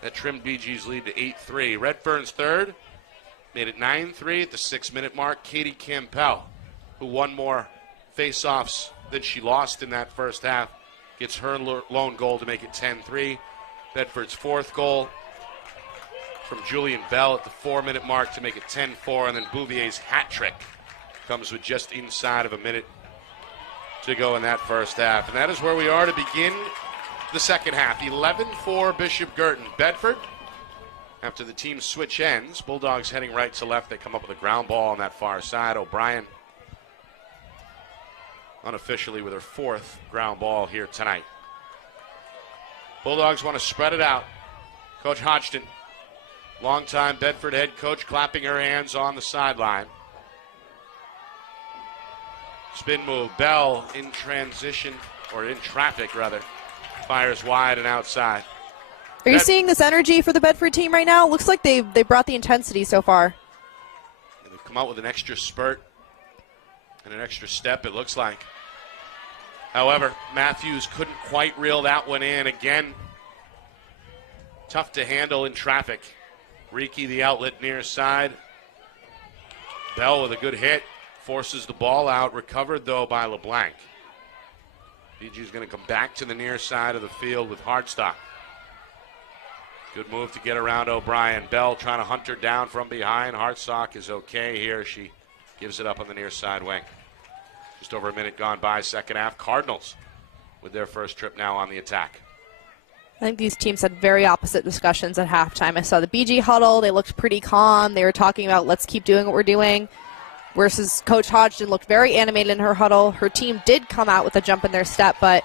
That trimmed BG's lead to 8-3. Redfern's third made it 9-3 at the 6-minute mark. Katie Campbell, who won more face-offs than she lost in that first half, gets her lone goal to make it 10-3. Bedford's fourth goal from Julian Bell at the 4-minute mark to make it 10-4. And then Bouvier's hat trick comes with just inside of a minute to go in that first half. And that is where we are to begin the second half. 11-4 Bishop Guertin. Bedford, after the team switch ends, Bulldogs heading right to left. They come up with a ground ball on that far side. O'Brien unofficially with her 4th ground ball here tonight. Bulldogs want to spread it out. Coach Hodgson, longtime Bedford head coach, clapping her hands on the sideline. Spin move. Bell in transition, or in traffic rather, fires wide and outside. Are you seeing this energy for the Bedford team right now? Looks like they brought the intensity so far. They've come out with an extra spurt and an extra step, it looks like. However, Matthews couldn't quite reel that one in. Again, tough to handle in traffic. Reiki the outlet near side. Bell with a good hit. Forces the ball out, recovered though by LeBlanc. BG's going to come back to the near side of the field with Hardstock. Good move to get around O'Brien. Bell trying to hunt her down from behind. Hardstock is okay here. She gives it up on the near side wing. Just over a minute gone by, second half. Cardinals with their first trip now on the attack. I think these teams had very opposite discussions at halftime. I saw the BG huddle. They looked pretty calm. They were talking about let's keep doing what we're doing. Versus Coach Hodgson looked very animated in her huddle. Her team did come out with a jump in their step, but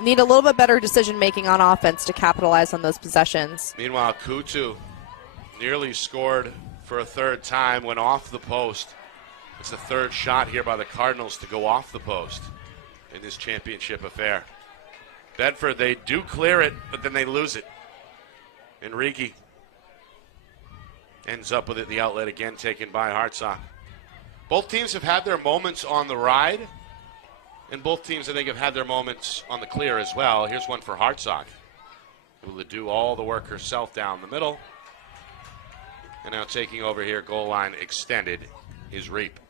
need a little bit better decision-making on offense to capitalize on those possessions. Meanwhile, Kutu nearly scored for a third time, went off the post. It's the third shot here by the Cardinals to go off the post in this championship affair. Bedford, they do clear it, but then they lose it. Enrique ends up with it, the outlet again taken by Hartsock. Both teams have had their moments on the ride, and both teams, I think, have had their moments on the clear as well. Here's one for Hartsock, able to do all the work herself down the middle. And now taking over here, goal line extended, is Reap.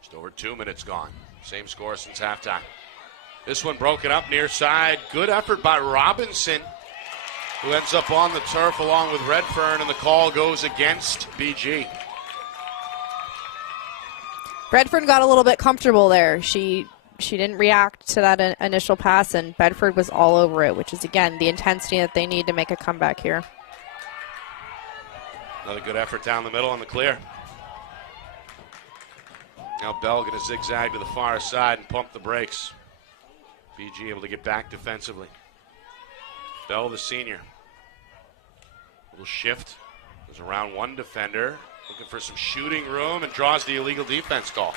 Just over 2 minutes gone. Same score since halftime. This one broken up near side. Good effort by Robinson, who ends up on the turf along with Redfern, and the call goes against BG. Redfern got a little bit comfortable there. She didn't react to that initial pass, and Bedford was all over it, which is, again, the intensity that they need to make a comeback here. Another good effort down the middle on the clear. Now Bell going to zigzag to the far side and pump the brakes. BG able to get back defensively. Bell, the senior. Little shift. Goes around one defender. Looking for some shooting room and draws the illegal defense call.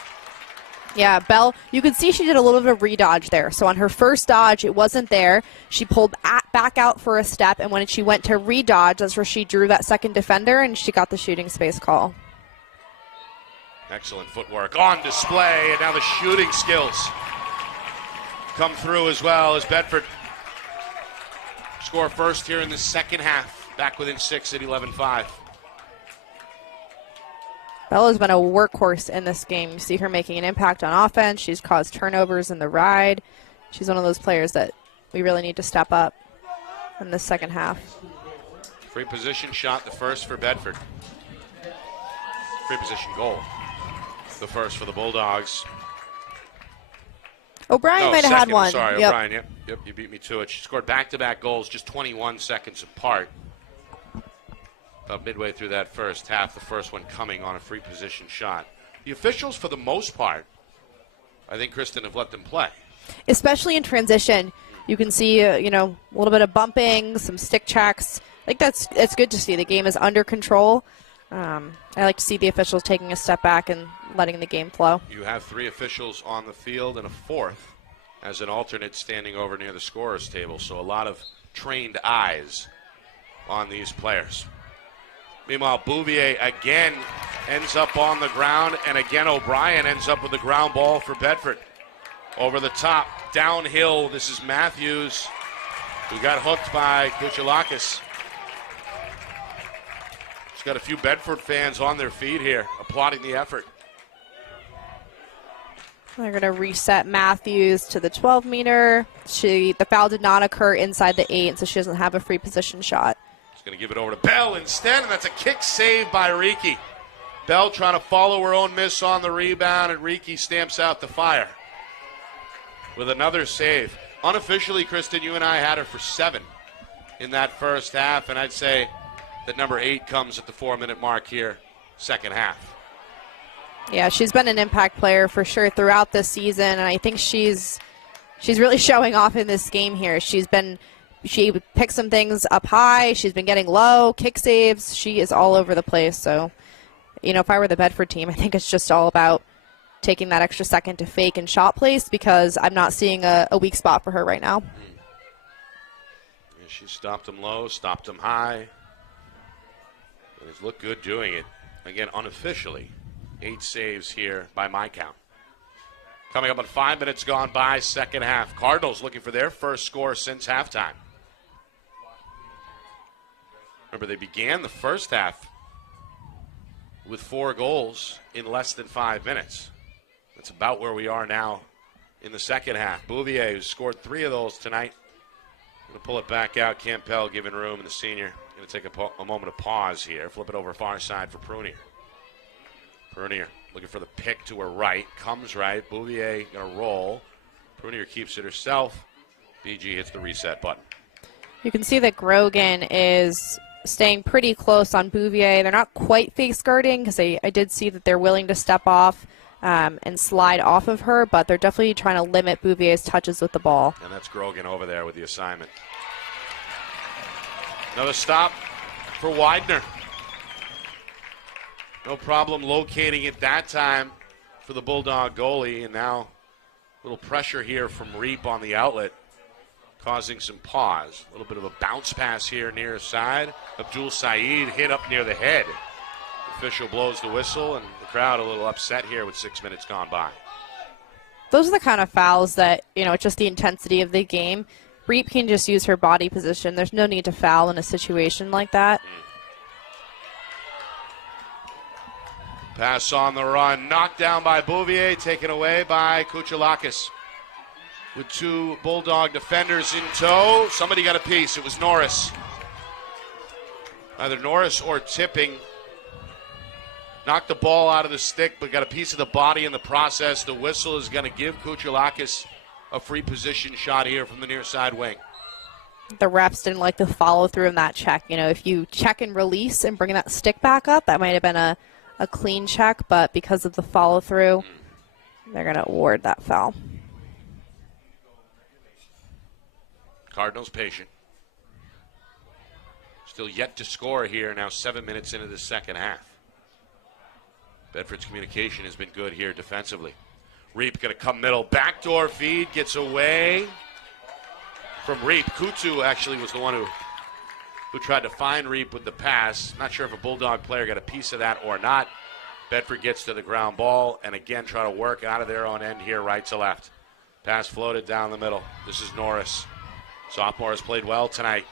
Yeah, Bell, you could see she did a little bit of redodge there. So on her first dodge, it wasn't there. She pulled back out for a step, and when she went to redodge, that's where she drew that second defender, and she got the shooting space call. Excellent footwork on display, and now the shooting skills come through as well as Bedford score first here in the second half. Back within 6 at 11-5. Bella's been a workhorse in this game. You see her making an impact on offense. She's caused turnovers in the ride. She's one of those players that we really need to step up in the second half. Free position shot, the first for Bedford. Free position goal, the first for the Bulldogs. O'Brien might have had one. Sorry, yep. O'Brien, yep. Yep, you beat me to it. She scored back-to-back goals just 21 seconds apart. About midway through that first half, the first one coming on a free position shot. The officials, for the most part, I think, Kristen, have let them play. Especially in transition. You can see, a little bit of bumping, some stick checks. I think it's good to see. The game is under control. I like to see the officials taking a step back and letting the game flow. You have 3 officials on the field and a 4th as an alternate standing over near the scorer's table. So a lot of trained eyes on these players. Meanwhile, Bouvier again ends up on the ground, and again O'Brien ends up with the ground ball for Bedford. Over the top, downhill, this is Matthews, who got hooked by Kuchelakis. She's got a few Bedford fans on their feet here, applauding the effort. They're going to reset Matthews to the 12-meter. The foul did not occur inside the 8, so she doesn't have a free position shot. She's going to give it over to Bell instead, and that's a kick save by Riki. Bell trying to follow her own miss on the rebound, and Riki stamps out the fire with another save. Unofficially, Kristen, you and I had her for 7 in that first half, and I'd say that number 8 comes at the 4-minute mark here, second half. Yeah, she's been an impact player for sure throughout this season, and I think she's really showing off in this game here. She picked some things up high. She's been getting low, kick saves. She is all over the place. So, if I were the Bedford team, I think it's just all about taking that extra second to fake and shot place, because I'm not seeing a weak spot for her right now. Yeah, she stopped them low, stopped them high. And it's looked good doing it. Again, unofficially, 8 saves here by my count. Coming up on 5 minutes gone by, second half. Cardinals looking for their first score since halftime. Remember, they began the first half with 4 goals in less than 5 minutes. That's about where we are now in the second half. Bouvier, who scored 3 of those tonight, going to pull it back out. Campbell giving room, and the senior going to take a moment of pause here. Flip it over far side for Prunier. Prunier looking for the pick to her right. Comes right. Bouvier going to roll. Prunier keeps it herself. BG hits the reset button. You can see that Grogan is staying pretty close on Bouvier. They're not quite face guarding, because I did see that they're willing to step off and slide off of her, but they're definitely trying to limit Bouvier's touches with the ball. And that's Grogan over there with the assignment. Another stop for Widener. No problem locating it that time for the Bulldog goalie, and now a little pressure here from Reap on the outlet, causing some pause. A little bit of a bounce pass here near side. Abdul Saeed hit up near the head. The official blows the whistle, and the crowd a little upset here with 6 minutes gone by. Those are the kind of fouls that, it's just the intensity of the game. Reap can just use her body position. There's no need to foul in a situation like that. Pass on the run, knocked down by Bouvier, taken away by Kuchelakis. With 2 Bulldog defenders in tow, somebody got a piece. It was Norris. Either Norris or Tipping knocked the ball out of the stick, but got a piece of the body in the process. The whistle is going to give Kuchelakis a free position shot here from the near side wing. The refs didn't like the follow through in that check. If you check and release and bring that stick back up, that might have been a clean check, but because of the follow through, they're going to award that foul. Cardinals patient. Still yet to score here, now 7 minutes into the second half. Bedford's communication has been good here defensively. Reap going to come middle, backdoor feed, gets away from Reap. Kutu actually was the one who tried to find Reap with the pass. Not sure if a Bulldog player got a piece of that or not. Bedford gets to the ground ball, and again try to work out of their own end here, right to left. Pass floated down the middle. This is Norris. Sophomore has played well tonight.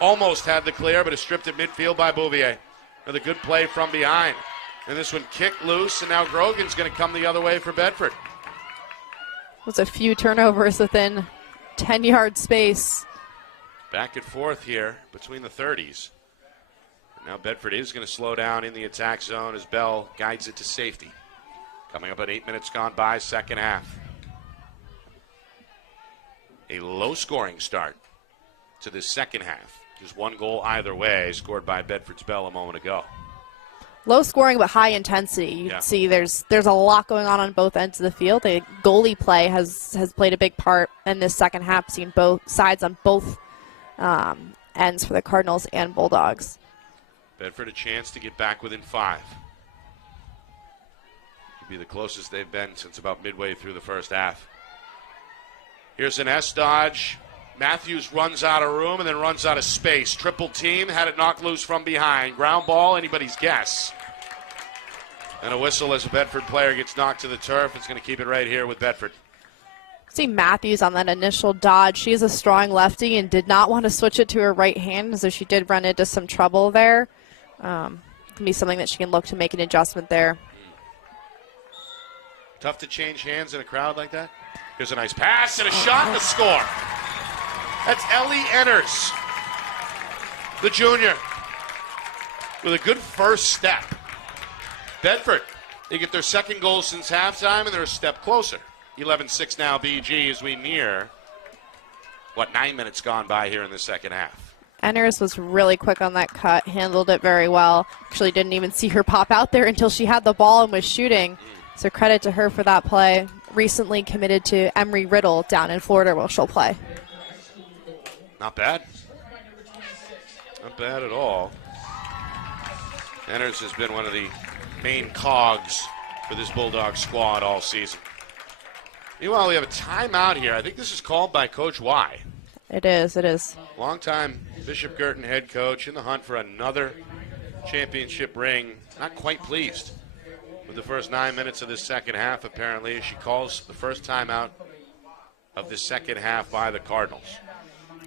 Almost had the clear, but is stripped at midfield by Bouvier. Another good play from behind. And this one kicked loose, and now Grogan's going to come the other way for Bedford. Was a few turnovers within 10-yard space. Back and forth here between the 30s. And now Bedford is going to slow down in the attack zone as Bell guides it to safety. Coming up at 8 minutes gone by, second half. a low-scoring start to this second half. Just one goal either way, scored by Bedford's Bell a moment ago. Low scoring but high intensity. You can see there's a lot going on both ends of the field. The goalie play has played a big part in this second half, seeing both sides on both ends for the Cardinals and Bulldogs. Bedford a chance to get back within 5. Could be the closest they've been since about midway through the first half. Here's an S dodge. Matthews runs out of room and then runs out of space. Triple team, had it knocked loose from behind. Ground ball, anybody's guess. And a whistle as a Bedford player gets knocked to the turf. It's going to keep it right here with Bedford. See Matthews on that initial dodge. She's a strong lefty and did not want to switch it to her right hand, so she did run into some trouble there. Can be something that she can look to make an adjustment there. Tough to change hands in a crowd like that. Here's a nice pass and a shot and a score. That's Ellie Enners, the junior, with a good first step. Bedford, they get their second goal since halftime, and they're a step closer. 11-6 now BG as we near, 9 minutes gone by here in the second half. Enners was really quick on that cut, handled it very well. Actually didn't even see her pop out there until she had the ball and was shooting. So credit to her for that play. Recently committed to Emory Riddle down in Florida where she'll play. Not bad. Not bad at all. Enners has been one of the main cogs for this Bulldog squad all season. Meanwhile, we have a timeout here. I think this is called by Coach Y. It is. Longtime Bishop Guertin head coach in the hunt for another championship ring. Not quite pleased with the first 9 minutes of this second half, apparently. She calls the first timeout of the second half by the Cardinals.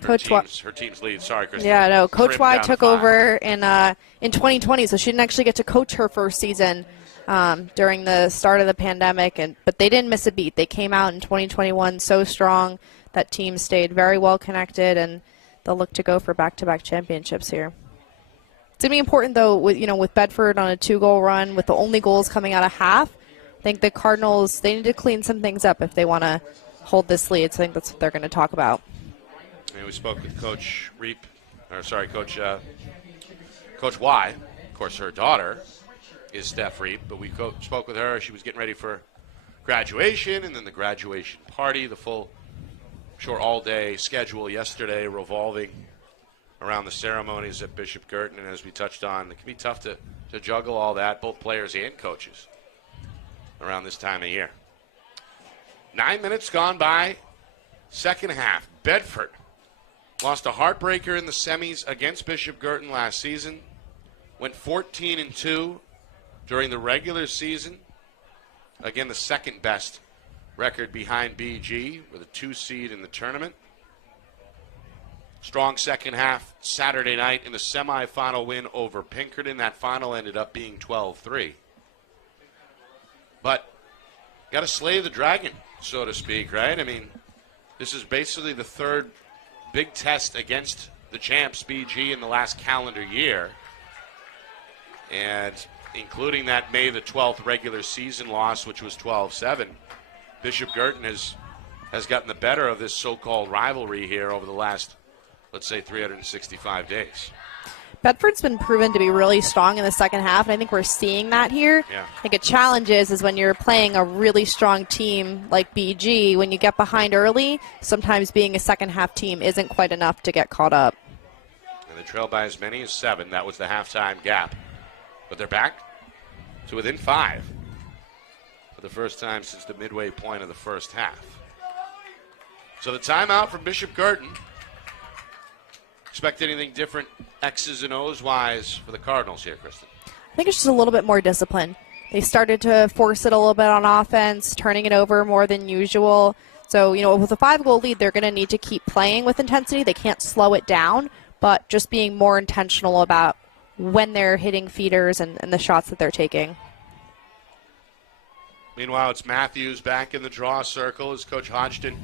Her team's lead. Sorry, Kristen. Yeah, no. Coach Y took over in 2020, so she didn't actually get to coach her first season during the start of the pandemic. But they didn't miss a beat. They came out in 2021 so strong. That team stayed very well connected, and they'll look to go for back-to-back championships here. It's going to be important, though, with Bedford on a 2-goal run, with the only goals coming out of half. I think the Cardinals, they need to clean some things up if they want to hold this lead. So I think that's what they're going to talk about. We spoke with Coach Y. Of course, her daughter is Steph Reap, but we spoke with her. She was getting ready for graduation, and then the graduation party, the full, all-day schedule yesterday revolving around the ceremonies at Bishop Guertin. And as we touched on, it can be tough to juggle all that, both players and coaches, around this time of year. 9 minutes gone by, second half. Bedford lost a heartbreaker in the semis against Bishop Guertin last season. Went 14-2 during the regular season. Again, the second best record behind BG with a 2 seed in the tournament. Strong second half Saturday night in the semifinal win over Pinkerton. That final ended up being 12-3. But got to slay the dragon, so to speak, right? I mean, this is basically the third big test against the champs, BG, in the last calendar year. And including that May the 12th regular season loss, which was 12-7, Bishop Guertin has gotten the better of this so-called rivalry here over the last, let's say, 365 days. Bedford's been proven to be really strong in the second half, and I think we're seeing that here. Yeah. I think a challenge is when you're playing a really strong team like BG, when you get behind early, sometimes being a second-half team isn't quite enough to get caught up. And they trailed by as many as 7. That was the halftime gap. But they're back to within 5 for the first time since the midway point of the first half. So the timeout from Bishop Guertin. Expect anything different X's and O's wise for the Cardinals here, Kristen? I think it's just a little bit more discipline. They started to force it a little bit on offense, turning it over more than usual. So, with a 5-goal lead, they're going to need to keep playing with intensity. They can't slow it down, but just being more intentional about when they're hitting feeders and the shots that they're taking. Meanwhile, it's Matthews back in the draw circle as Coach Hodgson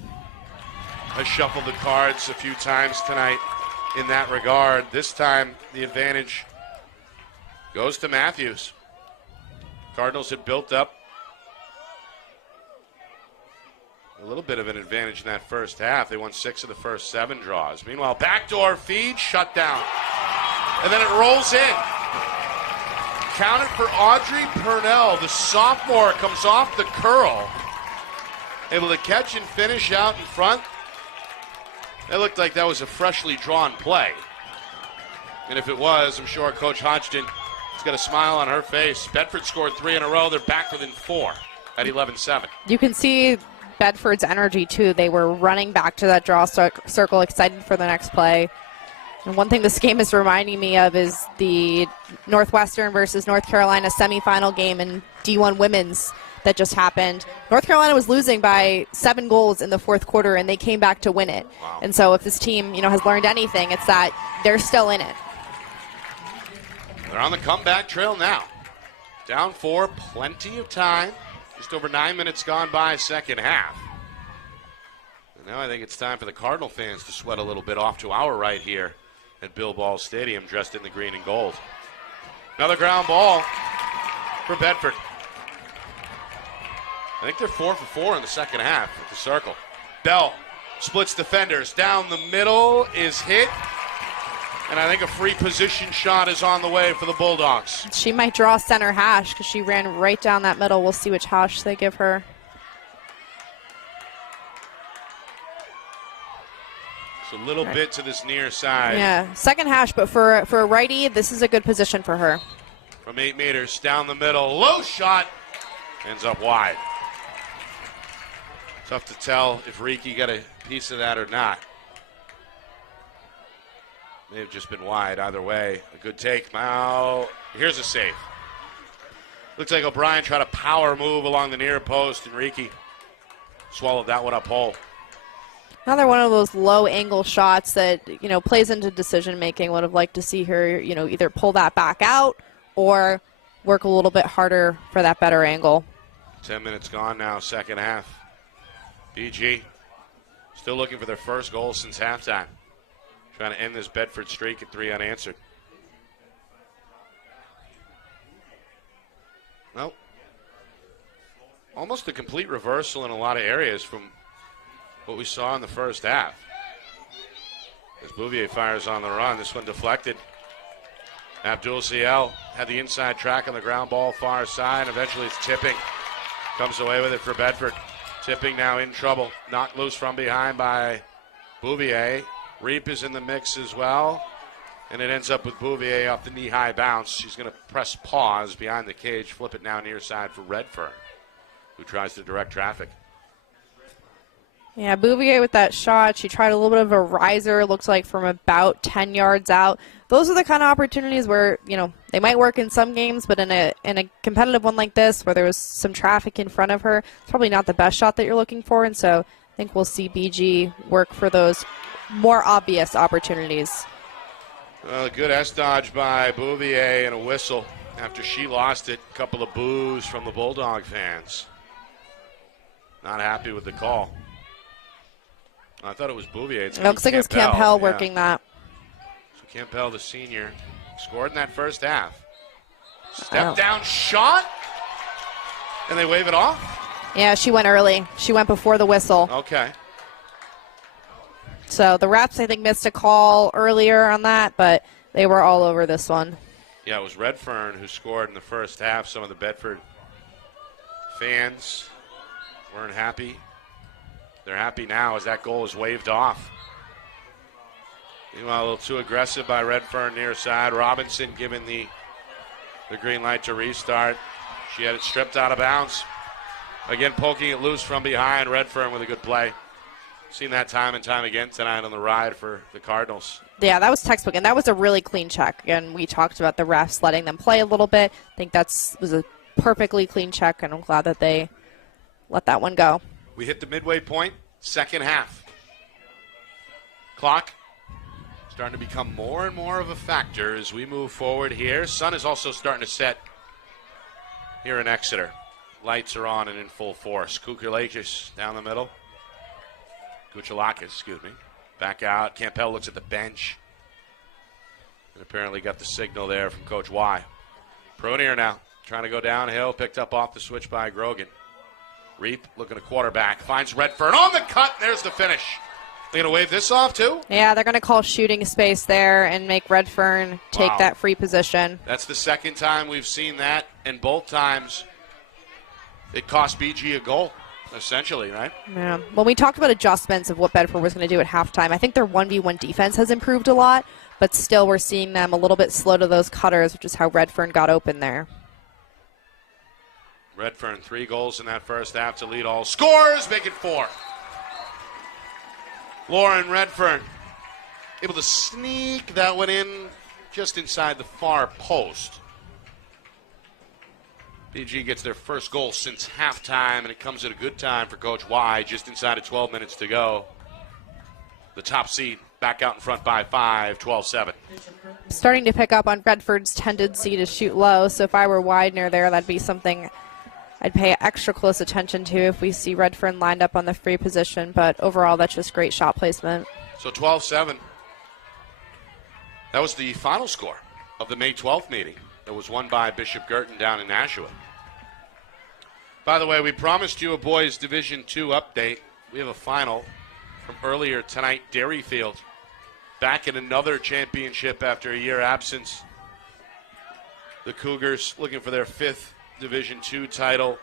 has shuffled the cards a few times tonight. In that regard, this time the advantage goes to Matthews. Cardinals had built up a little bit of an advantage in that first half. They won 6 of the first 7 draws. Meanwhile, backdoor feed, shut down. And then it rolls in. Counted for Audrey Purnell. The sophomore comes off the curl. Able to catch and finish out in front. It looked like that was a freshly drawn play. And if it was, I'm sure Coach Hodgson has got a smile on her face. Bedford scored 3 in a row. They're back within 4 at 11-7. You can see Bedford's energy, too. They were running back to that draw circle, excited for the next play. And one thing this game is reminding me of is the Northwestern versus North Carolina semifinal game in D1 women's that just happened. North Carolina was losing by 7 goals in the fourth quarter, and they came back to win it. Wow. And so if this team, has learned anything, it's that they're still in it. They're on the comeback trail now. Down 4, plenty of time. Just over 9 minutes gone by second half. And now I think it's time for the Cardinal fans to sweat a little bit off to our right here at Bill Ball Stadium, dressed in the green and gold. Another ground ball for Bedford. I think they're 4 for 4 in the second half at the circle. Bell splits defenders. Down the middle is hit. And I think a free position shot is on the way for the Bulldogs. She might draw center hash because she ran right down that middle. We'll see which hash they give her. It's a little bit to this near side. Yeah, second hash, but for a righty, this is a good position for her. From 8 meters, down the middle, low shot, ends up wide. Tough to tell if Riki got a piece of that or not. May have just been wide. Either way, a good take. Now, here's a save. Looks like O'Brien tried a power move along the near post, and Riki swallowed that one up whole. Another one of those low angle shots that, plays into decision making. Would have liked to see her, either pull that back out or work a little bit harder for that better angle. 10 minutes gone now, second half. BG still looking for their first goal since halftime. Trying to end this Bedford streak at 3 unanswered. Well, almost a complete reversal in a lot of areas from what we saw in the first half. As Bouvier fires on the run, this one deflected. Abdul Ciel had the inside track on the ground ball, far side. Eventually it's tipping. Comes away with it for Bedford. Tipping now in trouble. Knocked loose from behind by Bouvier. Reap is in the mix as well. And it ends up with Bouvier off the knee-high bounce. She's going to press pause behind the cage, flip it now near side for Redfern, who tries to direct traffic. Yeah, Bouvier with that shot. She tried a little bit of a riser, looks like from about 10 yards out. Those are the kind of opportunities where, they might work in some games, but in a competitive one like this where there was some traffic in front of her, it's probably not the best shot that you're looking for. And so I think we'll see BG work for those more obvious opportunities. Well, a good S-dodge by Bouvier and a whistle after she lost it. A couple of boos from the Bulldog fans. Not happy with the call. I thought it was Bouvier. It looks like it was Campbell working that. So Campbell, the senior, scored in that first half. Step down shot, and they wave it off? Yeah, she went early. She went before the whistle. Okay. So the refs, I think, missed a call earlier on that, but they were all over this one. Yeah, it was Redfern who scored in the first half. Some of the Bedford fans weren't happy. They're happy now as that goal is waved off. Meanwhile, a little too aggressive by Redfern near side. Robinson given the green light to restart. She had it stripped out of bounds. Again, poking it loose from behind. Redfern with a good play. Seen that time and time again tonight on the ride for the Cardinals. Yeah, that was textbook, and that was a really clean check. Again, we talked about the refs letting them play a little bit. I think was a perfectly clean check, and I'm glad that they let that one go. We hit the midway point, second half. Clock starting to become more and more of a factor as we move forward here. Sun is also starting to set here in Exeter. Lights are on and in full force. Kukulakis down the middle. Kuchalakis, excuse me. Back out. Campbell looks at the bench. And apparently got the signal there from Coach Y. Prunier now trying to go downhill. Picked up off the switch by Grogan. Reap looking at quarterback. Finds Redfern on the cut. There's the finish. They're going to wave this off, too? Yeah, they're going to call shooting space there and make Redfern take that free position. That's the second time we've seen that, and both times it cost BG a goal, essentially, right? Yeah. When we talked about adjustments of what Bedford was going to do at halftime, I think their 1v1 defense has improved a lot, but still we're seeing them a little bit slow to those cutters, which is how Redfern got open there. Redfern, 3 goals in that first half to lead all scores, make it 4. Lauren Redfern able to sneak that one in just inside the far post. BG gets their first goal since halftime, and it comes at a good time for Coach Y, just inside of 12 minutes to go. The top seed back out in front by 5, 12-7. Starting to pick up on Redford's tendency to shoot low, so if I were Widener there, that'd be something I'd pay extra close attention to if we see Redfern lined up on the free position, but overall that's just great shot placement. So 12-7. That was the final score of the May 12th meeting. That was won by Bishop Guertin down in Nashua. By the way, we promised you a boys Division II update. We have a final from earlier tonight. Dairyfield back in another championship after a year absence. The Cougars looking for their 5th Division II title.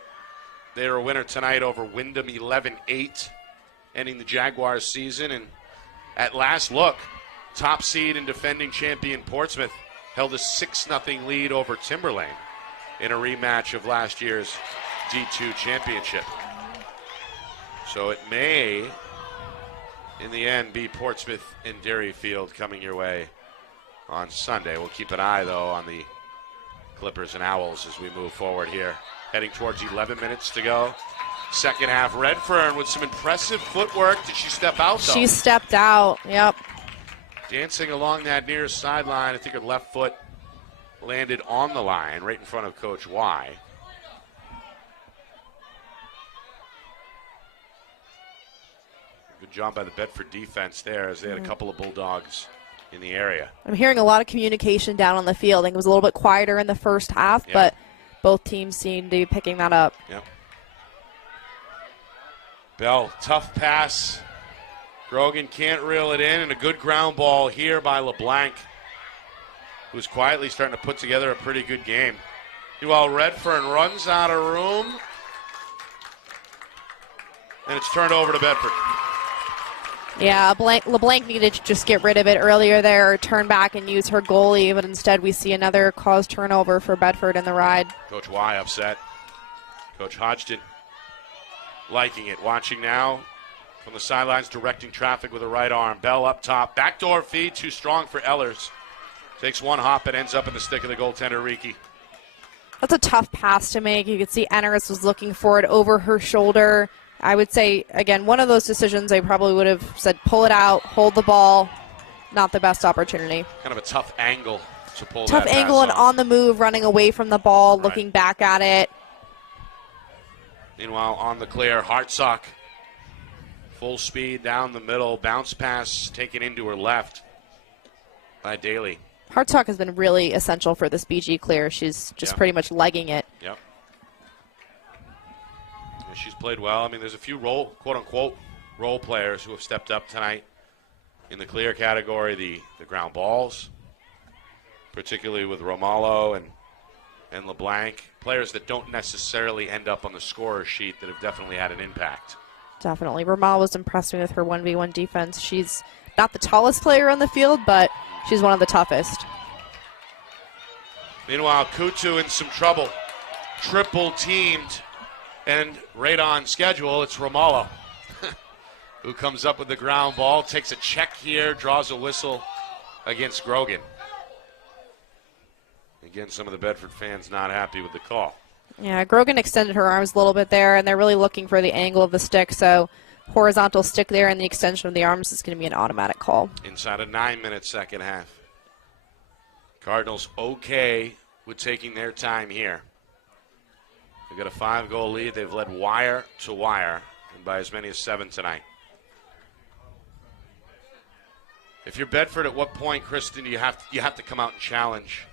They are a winner tonight over Wyndham 11-8, ending the Jaguars season. And at last look, top seed and defending champion Portsmouth held a 6-0 lead over Timberlane in a rematch of last year's D2 championship. So it may, in the end, be Portsmouth and Dairyfield coming your way on Sunday. We'll keep an eye, though, on the Clippers and Owls as we move forward here. Heading towards 11 minutes to go. Second half, Redfern with some impressive footwork. Did she step out, though? She stepped out, yep. Dancing along that near sideline. I think her left foot landed on the line right in front of Coach Y. Good job by the Bedford defense there as they had a couple of Bulldogs in the area. I'm hearing a lot of communication down on the field. I think it was a little bit quieter in the first half, but both teams seem to be picking that up. Yep. Bell, tough pass. Grogan can't reel it in, and a good ground ball here by LeBlanc, who's quietly starting to put together a pretty good game. Meanwhile, Redfern runs out of room, and it's turned over to Bedford. Yeah, LeBlanc needed to just get rid of it earlier there, or turn back and use her goalie, but instead we see another caused turnover for Bedford in the ride. Coach Y upset. Coach Hodgson liking it. Watching now from the sidelines, directing traffic with a right arm. Bell up top. Backdoor feed, too strong for Ehlers. Takes one hop and ends up in the stick of the goaltender, Riki. That's a tough pass to make. You could see Ehlers was looking for it over her shoulder. I would say, again, one of those decisions I probably would have said pull it out, hold the ball. Not the best opportunity. Kind of a tough angle to pull that tough pass angle and off. on the move, running away from the ball, Right. looking back at it. Meanwhile, on the clear, Hartsock. Full speed down the middle. Bounce pass taken into her left by Daly. Hartsock has been really essential for this BG clear. She's just pretty much legging it. Yep. Yeah, she's played well. I mean, there's a few quote-unquote role players who have stepped up tonight in the clear category, the ground balls, particularly with Romalo and LeBlanc, players that don't necessarily end up on the scorer sheet that have definitely had an impact. Definitely. Ramal was impressed me with her 1v1 defense. She's not the tallest player on the field, but she's one of the toughest. Meanwhile, Kutu in some trouble. Triple teamed and right on schedule. It's Romalo who comes up with the ground ball, takes a check here, draws a whistle against Grogan. Again, some of the Bedford fans not happy with the call. Yeah, Grogan extended her arms a little bit there, and they're really looking for the angle of the stick, so horizontal stick there and the extension of the arms is going to be an automatic call. Inside a 9-minute second half. Cardinals okay with taking their time here. They've got a 5-goal lead. They've led wire to wire, and by as many as 7 tonight. If you're Bedford, at what point, Kristen, do you have to come out and challenge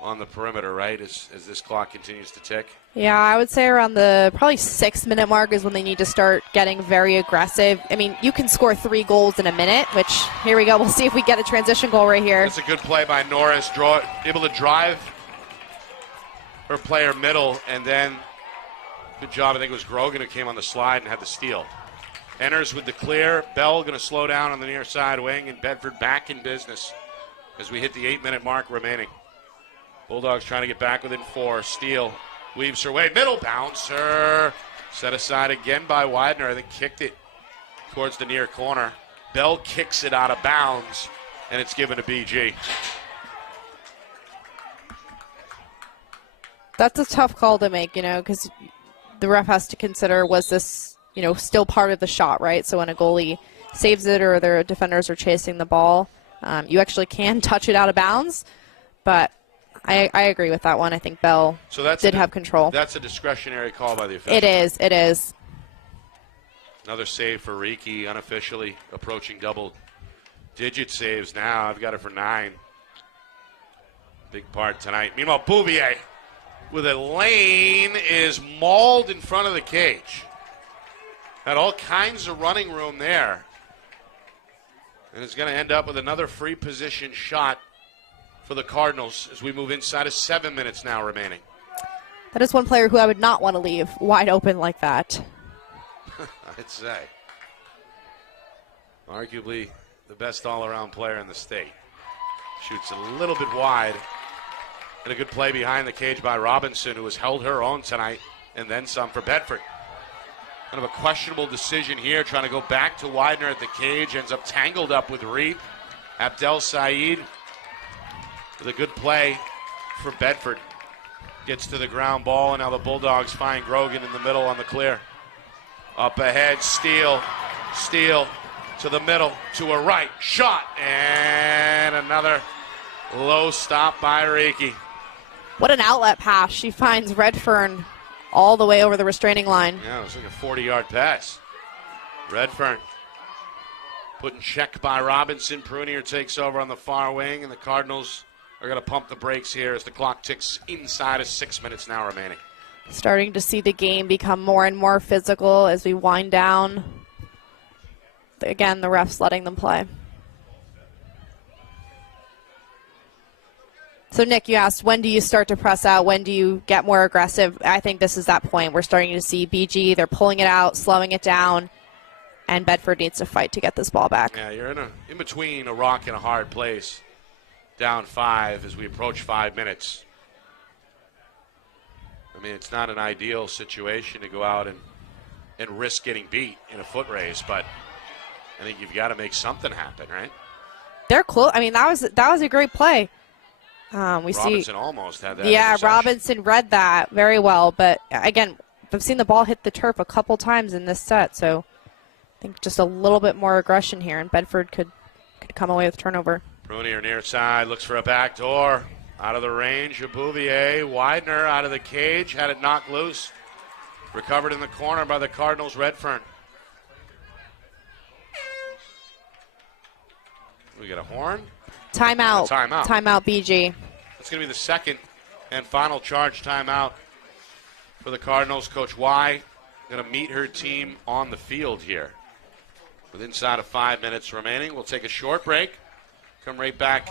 on the perimeter, right, as this clock continues to tick. Yeah, I would say around the probably 6-minute mark is when they need to start getting very aggressive. I mean, you can score 3 goals in a minute, which, here we go. We'll see if we get a transition goal right here. That's a good play by Norris, able to drive her player middle, and then good job, I think it was Grogan who came on the slide and had the steal. Enters with the clear. Bell going to slow down on the near side wing, and Bedford back in business as we hit the 8-minute mark remaining. Bulldogs trying to get back within 4. Steele weaves her way. Middle bouncer. Set aside again by Widener. I think kicked it towards the near corner. Bell kicks it out of bounds, and it's given to BG. That's a tough call to make, because the ref has to consider, was this, still part of the shot, right? So when a goalie saves it or their defenders are chasing the ball, you actually can touch it out of bounds. But I agree with that one. I think Bell did have control. That's a discretionary call by the official. It is. Another save for Riki, unofficially approaching double-digit saves now. I've got it for 9. Big part tonight. Meanwhile, Bouvier with a lane is mauled in front of the cage. Had all kinds of running room there. And it's going to end up with another free position shot for the Cardinals as we move inside of 7 minutes now remaining. That is one player who I would not want to leave wide open like that. I'd say. Arguably the best all-around player in the state. Shoots a little bit wide. And a good play behind the cage by Robinson, who has held her own tonight, and then some for Bedford. Kind of a questionable decision here, trying to go back to Widener at the cage, ends up tangled up with Reed. Abdel Saeed with a good play for Bedford. Gets to the ground ball, and now the Bulldogs find Grogan in the middle on the clear. Up ahead, Steele to the middle, to a right, shot, and another low stop by Reiki. What an outlet pass. She finds Redfern all the way over the restraining line. Yeah, it was like a 40-yard pass. Redfern put in check by Robinson. Prunier takes over on the far wing, and the Cardinals are going to pump the brakes here as the clock ticks inside of 6 minutes now remaining. Starting to see the game become more and more physical as we wind down. Again, the refs letting them play. So, Nick, you asked, when do you start to press out? When do you get more aggressive? I think this is that point. We're starting to see BG. They're pulling it out, slowing it down, and Bedford needs to fight to get this ball back. Yeah, you're in between a rock and a hard place. Down 5 as we approach 5 minutes. I mean, it's not an ideal situation to go out and risk getting beat in a foot race, but I think you've got to make something happen, right? They're close. I mean, that was a great play. Robinson almost had that. Yeah, Robinson read that very well. But, again, I've seen the ball hit the turf a couple times in this set. So I think just a little bit more aggression here, and Bedford could come away with turnover. Prunier near side, looks for a back door. Out of the range of Bouvier. Widener out of the cage, had it knocked loose. Recovered in the corner by the Cardinals' Redfern. We got a horn? Timeout. Timeout. Timeout, BG. That's going to be the second and final charge timeout for the Cardinals. Coach Y going to meet her team on the field here. With inside of 5 minutes remaining, we'll take a short break. Come right back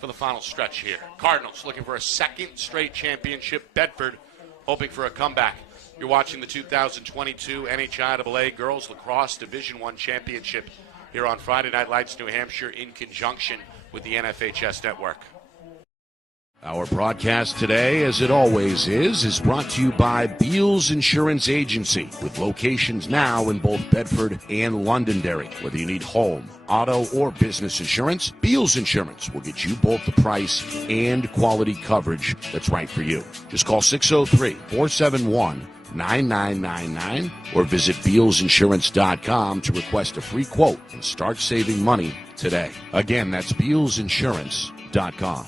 for the final stretch here. Cardinals looking for a second straight championship. Bedford hoping for a comeback. You're watching the 2022 NHIAA Girls Lacrosse Division I Championship here on Friday Night Lights, New Hampshire, in conjunction with the NFHS Network. Our broadcast today, as it always is brought to you by Beals Insurance Agency, with locations now in both Bedford and Londonderry. Whether you need home, auto, or business insurance, Beals Insurance will get you both the price and quality coverage that's right for you. Just call 603-471-9999 or visit BealsInsurance.com to request a free quote and start saving money today. Again, that's BealsInsurance.com.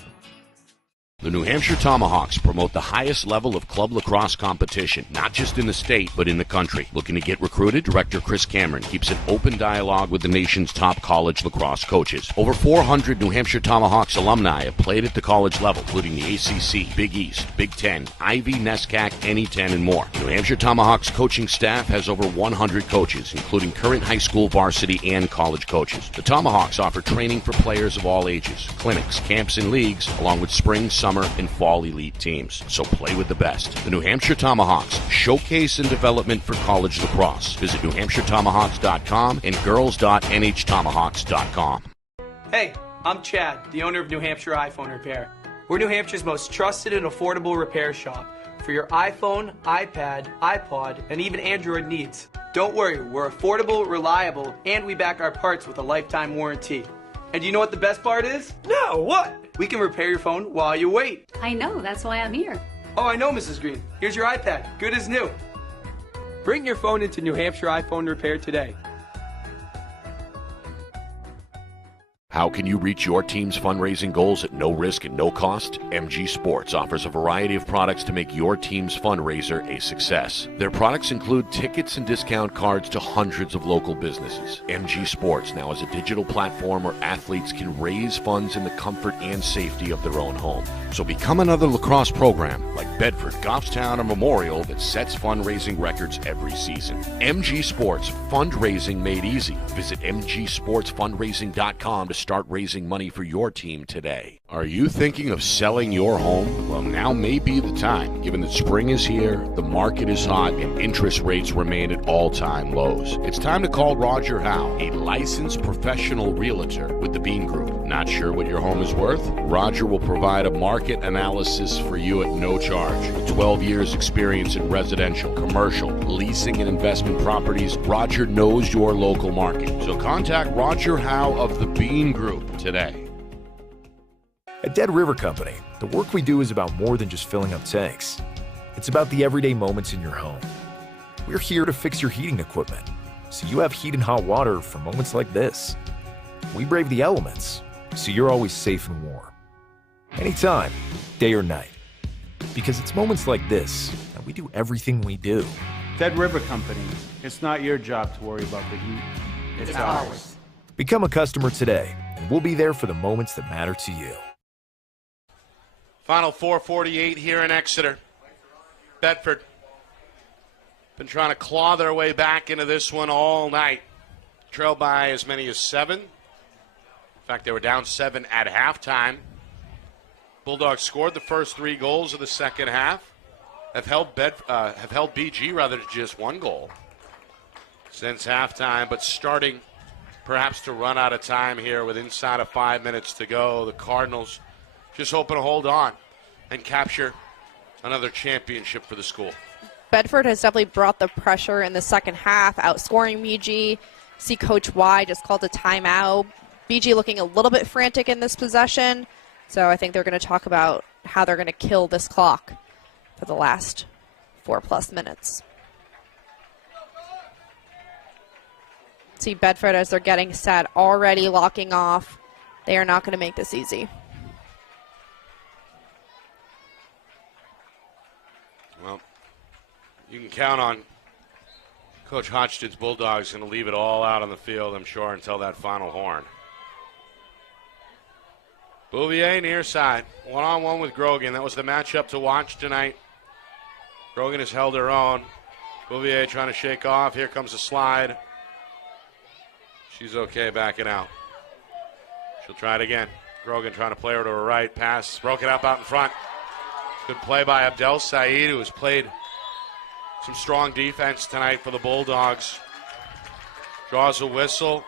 The New Hampshire Tomahawks promote the highest level of club lacrosse competition, not just in the state, but in the country. Looking to get recruited? Director Chris Cameron keeps an open dialogue with the nation's top college lacrosse coaches. Over 400 New Hampshire Tomahawks alumni have played at the college level, including the ACC, Big East, Big Ten, Ivy, NESCAC, NE10, and more. New Hampshire Tomahawks coaching staff has over 100 coaches, including current high school, varsity, and college coaches. The Tomahawks offer training for players of all ages, clinics, camps, and leagues, along with spring, summer, and fall elite teams. So play with the best. The New Hampshire Tomahawks, showcase and development for college lacrosse. Visit NewHampshireTomahawks.com and girls.nhtomahawks.com. Hey, I'm Chad, the owner of New Hampshire iPhone Repair. We're New Hampshire's most trusted and affordable repair shop for your iPhone, iPad, iPod, and even Android needs. Don't worry, we're affordable, reliable, and we back our parts with a lifetime warranty. And you know what the best part is? No, what? We can repair your phone while you wait. I know, that's why I'm here. Oh, I know, Mrs. Green. Here's your iPad, good as new. Bring your phone into New Hampshire iPhone Repair today. How can you reach your team's fundraising goals at no risk and no cost? MG Sports offers a variety of products to make your team's fundraiser a success. Their products include tickets and discount cards to hundreds of local businesses. MG Sports now has a digital platform where athletes can raise funds in the comfort and safety of their own home. So become another lacrosse program like Bedford, Goffstown, or Memorial that sets fundraising records every season. MG Sports, fundraising made easy. Visit mgsportsfundraising.com to start raising money for your team today. Are you thinking of selling your home? Well, now may be the time, given that spring is here, the market is hot, and interest rates remain at all-time lows. It's time to call Roger Howe, a licensed professional realtor with the Bean Group. Not sure what your home is worth? Roger will provide a market analysis for you at no charge. With 12 years experience in residential, commercial, leasing, and investment properties, Roger knows your local market. So contact Roger Howe of the Bean Group today. At Dead River Company, the work we do is about more than just filling up tanks. It's about the everyday moments in your home. We're here to fix your heating equipment, so you have heat and hot water for moments like this. We brave the elements, so you're always safe and warm. Anytime, day or night. Because it's moments like this that we do everything we do. Dead River Company. It's not your job to worry about the heat. It's ours. Become a customer today, and we'll be there for the moments that matter to you. Final 4:48 here in Exeter. Bedford been trying to claw their way back into this one all night. Trailed by as many as 7. In fact, they were down 7 at halftime. Bulldogs scored the first 3 goals of the second half. Have held BG rather to just 1 goal since halftime, but starting perhaps to run out of time here with inside of 5 minutes to go. The Cardinals just hoping to hold on and capture another championship for the school. Bedford has definitely brought the pressure in the second half, outscoring BG. See Coach Y just called a timeout. BG looking a little bit frantic in this possession, so I think they're going to talk about how they're going to kill this clock for the last 4+ minutes. See Bedford as they're getting set, already locking off. They are not going to make this easy. Well, you can count on Coach Hodgkin's Bulldogs going to leave it all out on the field, I'm sure, until that final horn. Bouvier near side, one-on-one with Grogan. That was the matchup to watch tonight. Grogan has held her own. Bouvier trying to shake off. Here comes a slide. She's okay backing out. She'll try it again. Grogan trying to play her to her right. Pass broken up out in front. Good play by Abdel Saeed, who has played some strong defense tonight for the Bulldogs. Draws a whistle,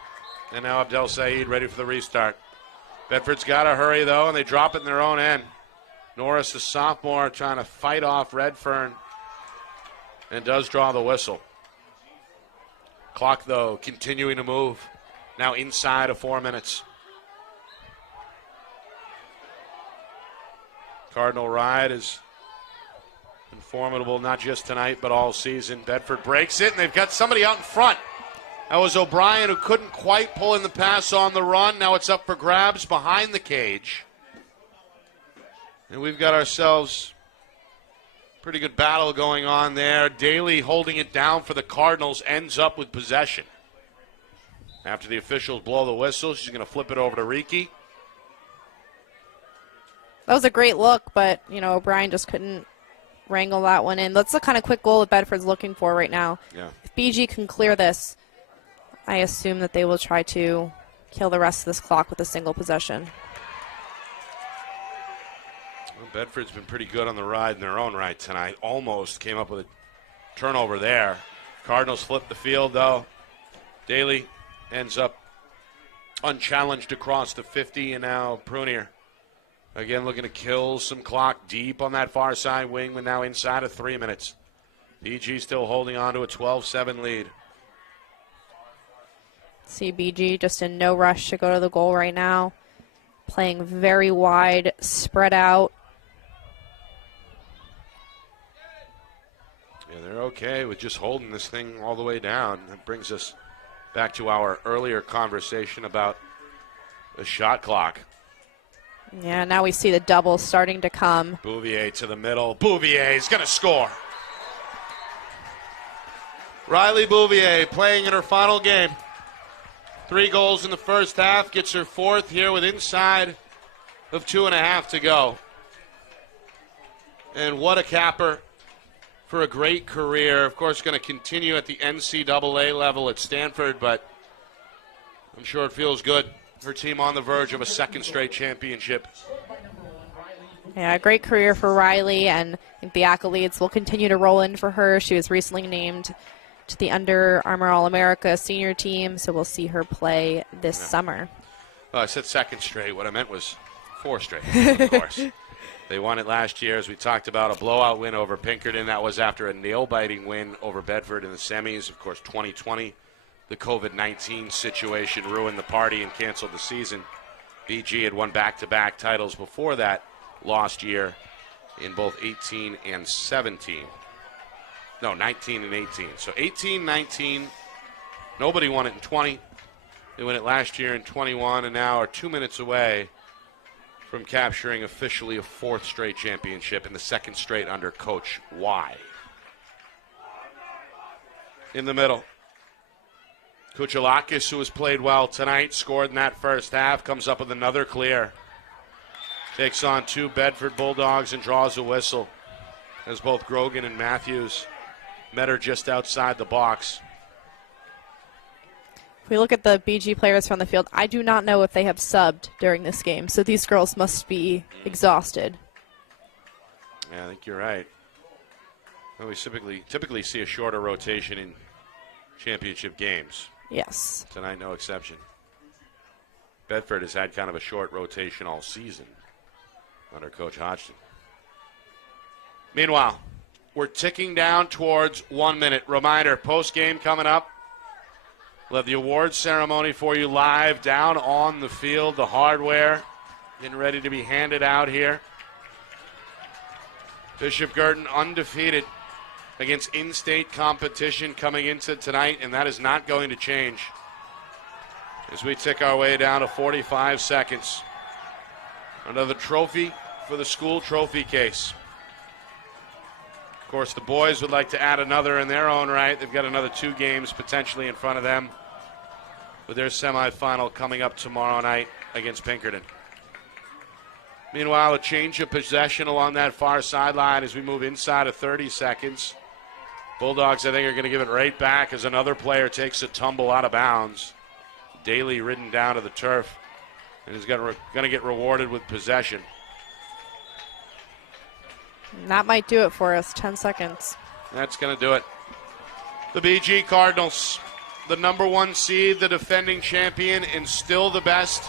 and now Abdel Saeed ready for the restart. Bedford's got to hurry, though, and they drop it in their own end. Norris, the sophomore, trying to fight off Redfern, and does draw the whistle. Clock, though, continuing to move. Now inside of 4 minutes. Cardinal ride has been formidable, not just tonight, but all season. Bedford breaks it, and they've got somebody out in front. That was O'Brien, who couldn't quite pull in the pass on the run. Now it's up for grabs behind the cage. And we've got ourselves pretty good battle going on there. Daly holding it down for the Cardinals, ends up with possession. After the officials blow the whistle, she's going to flip it over to Riki. That was a great look, but, O'Brien just couldn't wrangle that one in. That's the kind of quick goal that Bedford's looking for right now. Yeah. If BG can clear this, I assume that they will try to kill the rest of this clock with a single possession. Well, Bedford's been pretty good on the ride in their own right tonight. Almost came up with a turnover there. Cardinals flip the field, though. Daly ends up unchallenged across the 50, and now Prunier again looking to kill some clock deep on that far side wing, but now inside of 3 minutes. BG still holding on to a 12-7 lead. CBG just in no rush to go to the goal right now. Playing very wide, spread out. Yeah, they're okay with just holding this thing all the way down. That brings us back to our earlier conversation about the shot clock. Yeah, now we see the double starting to come. Bouvier to the middle. Bouvier's going to score. Riley Bouvier playing in her final game. 3 goals in the first half, gets her 4th here with inside of 2.5 to go. And what a capper for a great career. Of course, going to continue at the NCAA level at Stanford, but I'm sure it feels good. Her team on the verge of a 2nd straight championship. Yeah, great career for Riley, and I think the accolades will continue to roll in for her. She was recently named to the Under Armour All-America senior team, so we'll see her play this summer. Well, I said 2nd straight. What I meant was 4 straight, of course. They won it last year, as we talked about, a blowout win over Pinkerton. That was after a nail-biting win over Bedford in the semis. Of course, 2020, the COVID-19 situation ruined the party and canceled the season. BG had won back-to-back titles before that last year in both 18 and 17. No, 19 and 18. So 18, 19, nobody won it in 20. They won it last year in 21 and now are 2 minutes away from capturing officially a 4th straight championship and the 2nd straight under Coach Y. In the middle, Kuchalakis, who has played well tonight, scored in that first half, comes up with another clear. Takes on 2 Bedford Bulldogs and draws a whistle as both Grogan and Matthews met her just outside the box. If we look at the BG players from the field, I do not know if they have subbed during this game, so these girls must be exhausted. Yeah, I think you're right. Well, we typically see a shorter rotation in championship games. Yes. Tonight, no exception. Bedford has had kind of a short rotation all season under Coach Hodgson. Meanwhile, we're ticking down towards 1 minute. Reminder, post-game coming up. We'll have the awards ceremony for you live down on the field. The hardware getting ready to be handed out here. Bishop Guertin undefeated against in-state competition coming into tonight, and that is not going to change as we tick our way down to 45 seconds. Another trophy for the school trophy case. Of course, the boys would like to add another in their own right. They've got another 2 games potentially in front of them with their semifinal coming up tomorrow night against Pinkerton. Meanwhile, a change of possession along that far sideline as we move inside of 30 seconds. Bulldogs, I think, are going to give it right back as another player takes a tumble out of bounds. Daly ridden down to the turf and is going to get rewarded with possession. And that might do it for us, 10 seconds. That's going to do it. The BG Cardinals, the number 1 seed, the defending champion, and still the best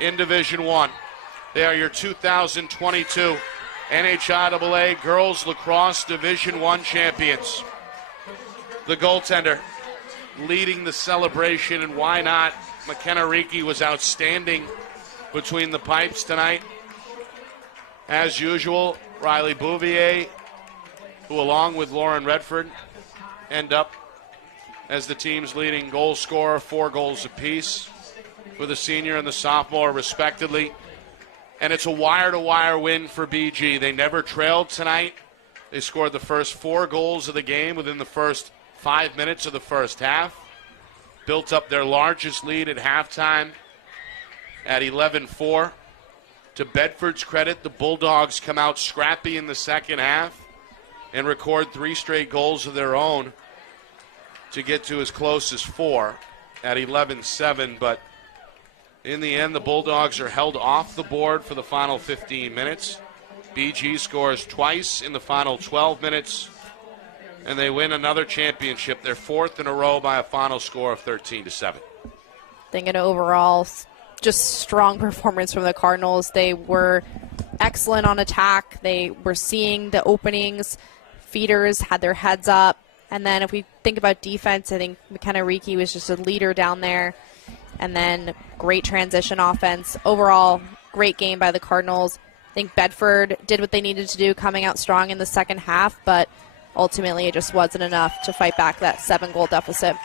in Division I. They are your 2022 NHIAA Girls Lacrosse Division I champions. The goaltender leading the celebration, and why not? McKenna Riki was outstanding between the pipes tonight. As usual, Riley Bouvier, who along with Lauren Redford end up as the team's leading goal scorer, 4 goals apiece for the senior and the sophomore respectively. And it's a wire-to-wire win for BG. They never trailed tonight. They scored the first 4 goals of the game within the first 5 minutes of the first half. Built up their largest lead at halftime at 11-4. To Bedford's credit, the Bulldogs come out scrappy in the second half and record 3 straight goals of their own to get to as close as 4 at 11-7. But in the end, the Bulldogs are held off the board for the final 15 minutes. BG scores twice in the final 12 minutes, and they win another championship, their 4th in a row, by a final score of 13-7. I think an overall just strong performance from the Cardinals. They were excellent on attack. They were seeing the openings. Feeders had their heads up. And then if we think about defense, I think McKenna Reiki was just a leader down there. And then great transition offense. Overall, great game by the Cardinals. I think Bedford did what they needed to do, coming out strong in the second half, but ultimately it just wasn't enough to fight back that 7-goal deficit.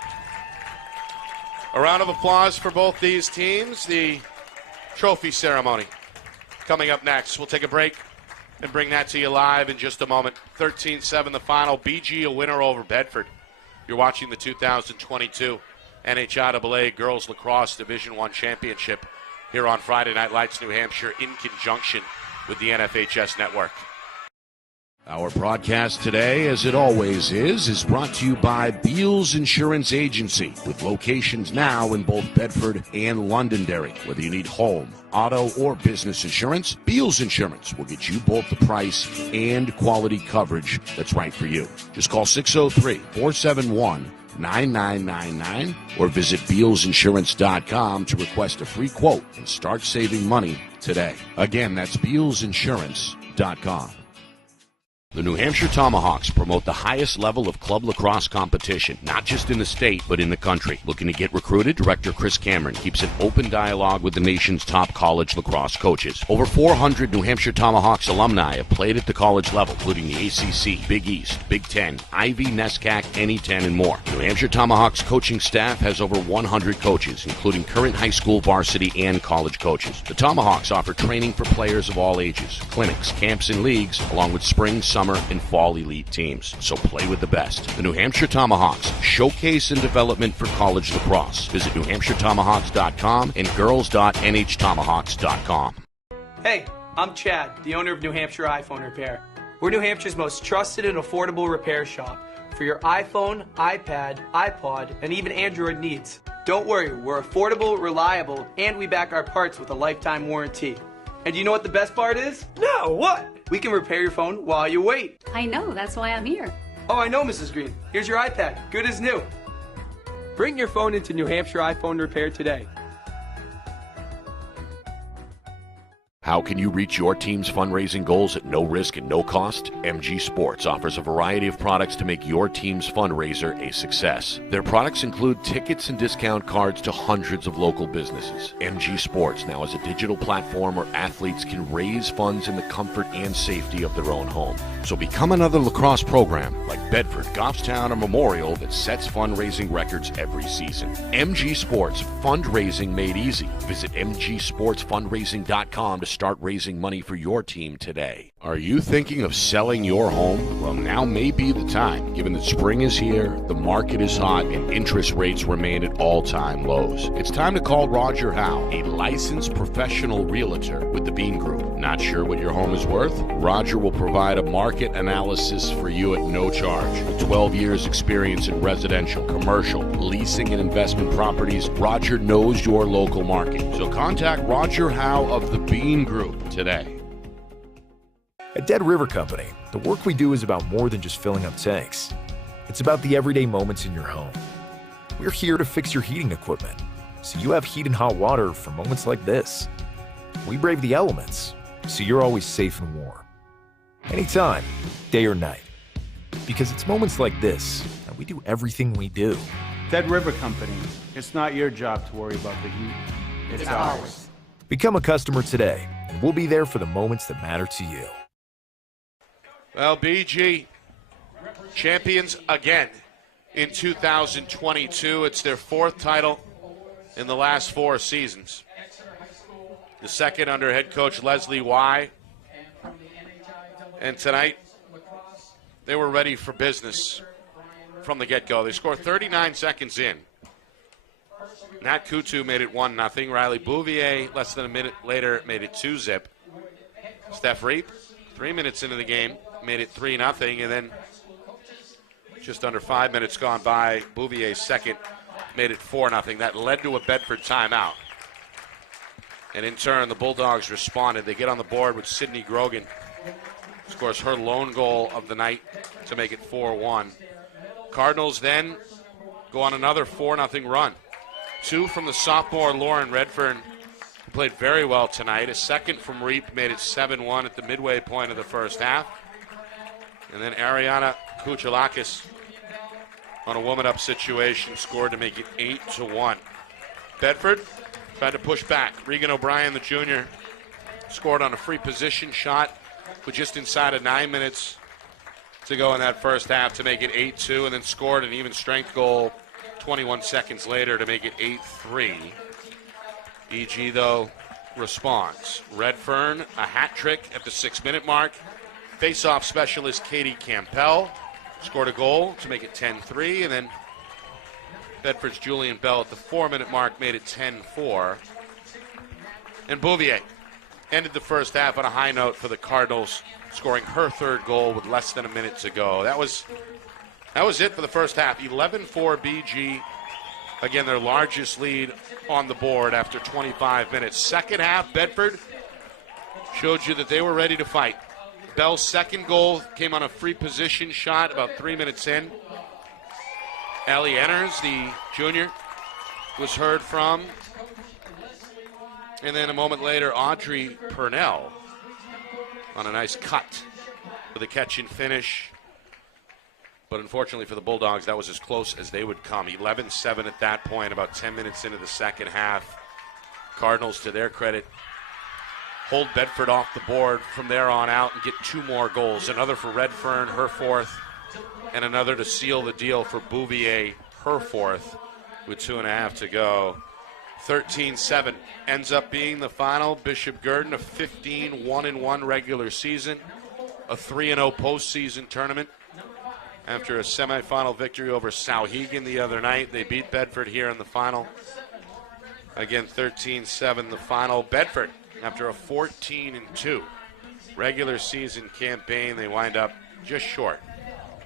A round of applause for both these teams. The trophy ceremony coming up next. We'll take a break and bring that to you live in just a moment. 13-7 the final. BG a winner over Bedford. You're watching the 2022 NHIAA Girls Lacrosse Division I Championship here on Friday Night Lights New Hampshire in conjunction with the NFHS Network. Our broadcast today, as it always is brought to you by Beals Insurance Agency, with locations now in both Bedford and Londonderry. Whether you need home, auto, or business insurance, Beals Insurance will get you both the price and quality coverage that's right for you. Just call 603-471-9999 or visit BealsInsurance.com to request a free quote and start saving money today. Again, that's BealsInsurance.com. The New Hampshire Tomahawks promote the highest level of club lacrosse competition, not just in the state, but in the country. Looking to get recruited? Director Chris Cameron keeps an open dialogue with the nation's top college lacrosse coaches. Over 400 New Hampshire Tomahawks alumni have played at the college level, including the ACC, Big East, Big Ten, Ivy, NESCAC, NE10, and more. The New Hampshire Tomahawks coaching staff has over 100 coaches, including current high school, varsity, and college coaches. The Tomahawks offer training for players of all ages, clinics, camps, and leagues, along with spring, summer, and fall elite teams. So play with the best. The New Hampshire Tomahawks, showcase and development for college lacrosse. Visit NewHampshireTomahawks.com and girls.NHTomahawks.com. Hey, I'm Chad, the owner of New Hampshire iPhone Repair. We're New Hampshire's most trusted and affordable repair shop for your iPhone, iPad, iPod, and even Android needs. Don't worry, we're affordable, reliable, and we back our parts with a lifetime warranty. And you know what the best part is? No, what? We can repair your phone while you wait. I know, that's why I'm here. Oh, I know, Mrs. Green. Here's your iPad, good as new. Bring your phone into New Hampshire iPhone Repair today. How can you reach your team's fundraising goals at no risk and no cost? MG Sports offers a variety of products to make your team's fundraiser a success. Their products include tickets and discount cards to hundreds of local businesses. MG Sports now has a digital platform where athletes can raise funds in the comfort and safety of their own home. So become another lacrosse program like Bedford, Goffstown, or Memorial that sets fundraising records every season. MG Sports, fundraising made easy. Visit mgsportsfundraising.com to start raising money for your team today. Are you thinking of selling your home? Well, now may be the time, given that spring is here, the market is hot, and interest rates remain at all-time lows. It's time to call Roger Howe, a licensed professional realtor with the Beam Group. Not sure what your home is worth? Roger will provide a market analysis for you at no charge. With 12 years experience in residential, commercial, leasing, and investment properties, Roger knows your local market. So contact Roger Howe of the Beam Group today. At Dead River Company, the work we do is about more than just filling up tanks. It's about the everyday moments in your home. We're here to fix your heating equipment, so you have heat and hot water for moments like this. We brave the elements, so you're always safe and warm. Anytime, day or night. Because it's moments like this that we do everything we do. Dead River Company. It's not your job to worry about the heat. It's ours. Become a customer today, and we'll be there for the moments that matter to you. Well, BG, champions again in 2022. It's their 4th title in the last 4 seasons. the second under head coach Leslie Y. And tonight, they were ready for business from the get-go. They scored 39 seconds in. Nat Kutu made it 1-0. Riley Bouvier, less than a minute later, made it 2-0. Steph Reap, 3 minutes into the game, made it 3-0. And then just under 5 minutes gone by, Bouvier's second made it 4-0. That led to a Bedford timeout. And in turn, the Bulldogs responded. They get on the board with Sydney Grogan. Scores her lone goal of the night to make it 4-1. Cardinals then go on another 4-0 run. Two from the sophomore Lauren Redfern, who played very well tonight. A second from Reap made it 7-1 at the midway point of the first half. And then Ariana Kuchalakis on a woman-up situation scored to make it 8-1. Bedford tried to push back. Regan O'Brien, the junior, scored on a free position shot with just inside of 9 minutes to go in that first half to make it 8-2, and then scored an even strength goal 21 seconds later to make it 8-3. EG, though, responds. Redfern, a hat trick at the 6-minute mark. Face-off specialist Katie Campbell scored a goal to make it 10-3, and then Bedford's Julian Bell at the 4-minute mark made it 10-4. And Bouvier ended the first half on a high note for the Cardinals, scoring her third goal with less than a minute to go. That was it for the first half. 11-4 BG. Again, their largest lead on the board after 25 minutes. Second half, Bedford showed you that they were ready to fight. Bell's second goal came on a free position shot about 3 minutes in. Allie Enners, the junior, was heard from. And then a moment later, Audrey Purnell on a nice cut with a catch and finish. But unfortunately for the Bulldogs, that was as close as they would come. 11-7 at that point, about 10 minutes into the second half. Cardinals, to their credit, hold Bedford off the board from there on out and get two more goals. Another for Redfern, her fourth, and another to seal the deal for Bouvier, her fourth, with 2.5 to go. 13-7 ends up being the final. Bishop Guertin, a 15-1-1 regular season, a 3-0 postseason tournament. After a semifinal victory over Sauhegan the other night, they beat Bedford here in the final. Again, 13-7 the final. Bedford, after a 14-2 regular season campaign, they wind up just short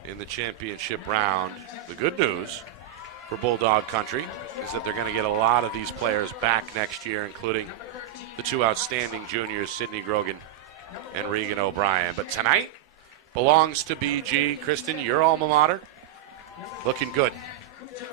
in the championship round. The good news for Bulldog Country is that they're going to get a lot of these players back next year, including the two outstanding juniors, Sydney Grogan and Regan O'Brien. But tonight belongs to BG. Kristen, your alma mater, looking good,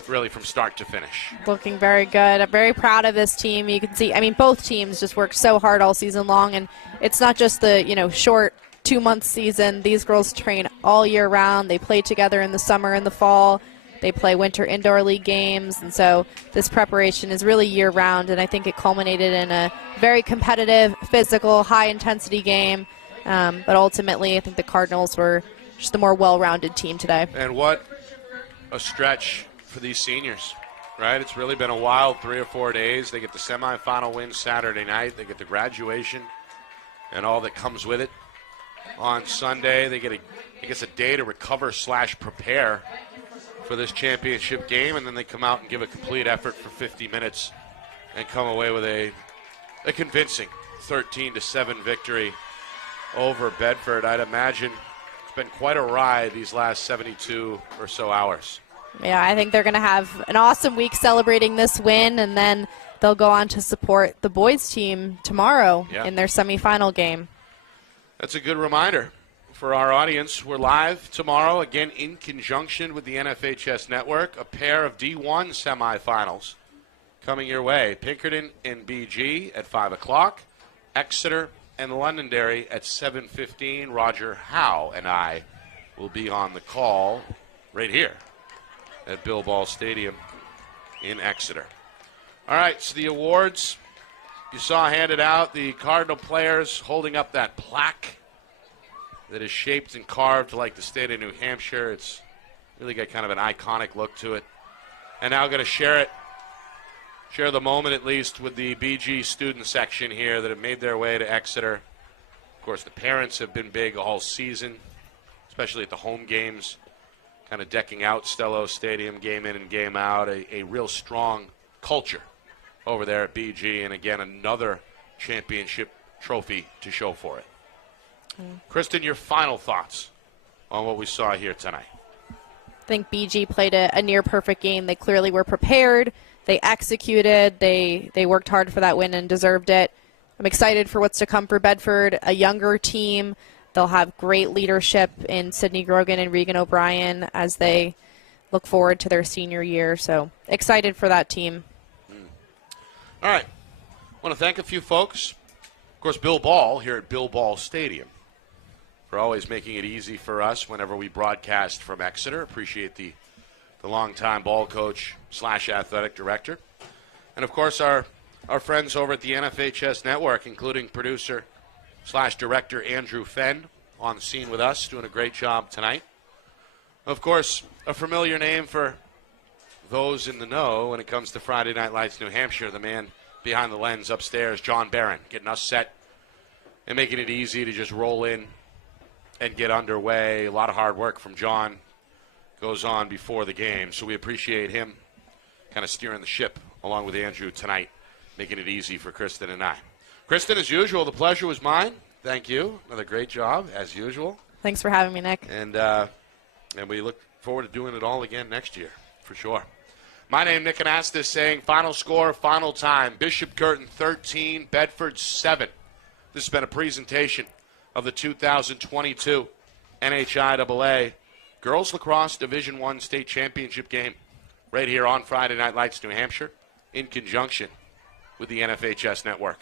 really, from start to finish. Looking very good. I'm very proud of this team. You can see, I mean, both teams just worked so hard all season long, and it's not just the, short 2-month season. These girls train all year round. They play together in the summer and the fall. They play winter indoor league games, and so this preparation is really year-round, and I think it culminated in a very competitive, physical, high-intensity game. But ultimately, I think the Cardinals were just the more well-rounded team today. And what a stretch for these seniors, right? It's really been a wild 3 or 4 days. They get the semifinal win Saturday night. They get the graduation and all that comes with it on Sunday. They get, a day to recover/prepare for this championship game, and then they come out and give a complete effort for 50 minutes and come away with a convincing 13-7 victory over Bedford. I'd imagine it's been quite a ride these last 72 or so hours. Yeah, I think they're going to have an awesome week celebrating this win, and then they'll go on to support the boys team tomorrow in their semifinal game. That's a good reminder for our audience. We're live tomorrow, again in conjunction with the NFHS Network, a pair of D1 semifinals coming your way. Pinkerton and BG at 5 o'clock, Exeter and Londonderry at 7:15. Roger Howe and I will be on the call right here at Bill Ball Stadium in Exeter. All right, so the awards you saw handed out, the Cardinal players holding up that plaque that is shaped and carved like the state of New Hampshire. It's really got kind of an iconic look to it. And now going to share it share the moment at least with the BG student section here that have made their way to Exeter. Of course, the parents have been big all season, especially at the home games, kind of decking out Stello Stadium game in and game out. A real strong culture over there at BG, and again, another championship trophy to show for it. Kristen, your final thoughts on what we saw here tonight? I think BG played a near-perfect game. They clearly were prepared. They executed. They worked hard for that win and deserved it. I'm excited for what's to come for Bedford, a younger team. They'll have great leadership in Sydney Grogan and Regan O'Brien as they look forward to their senior year. So excited for that team. All right. I want to thank a few folks. Of course, Bill Ball here at Bill Ball Stadium for always making it easy for us whenever we broadcast from Exeter. Appreciate the longtime ball coach / athletic director. And, of course, our friends over at the NFHS Network, including producer / director Andrew Fenn on the scene with us, doing a great job tonight. Of course, a familiar name for those in the know when it comes to Friday Night Lights New Hampshire, the man behind the lens upstairs, John Barron, getting us set and making it easy to just roll in and get underway. A lot of hard work from John goes on before the game, so we appreciate him kind of steering the ship along with Andrew tonight, making it easy for Kristen and I. Kristen, as usual, the pleasure was mine. Thank you. Another great job, as usual. Thanks for having me, Nick. And we look forward to doing it all again next year, for sure. My name, Nick Anastas, saying final score, final time. Bishop Guertin 13, Bedford 7. This has been a presentation of the 2022 NHIAA Girls Lacrosse Division I State Championship game right here on Friday Night Lights New Hampshire in conjunction with the NFHS Network.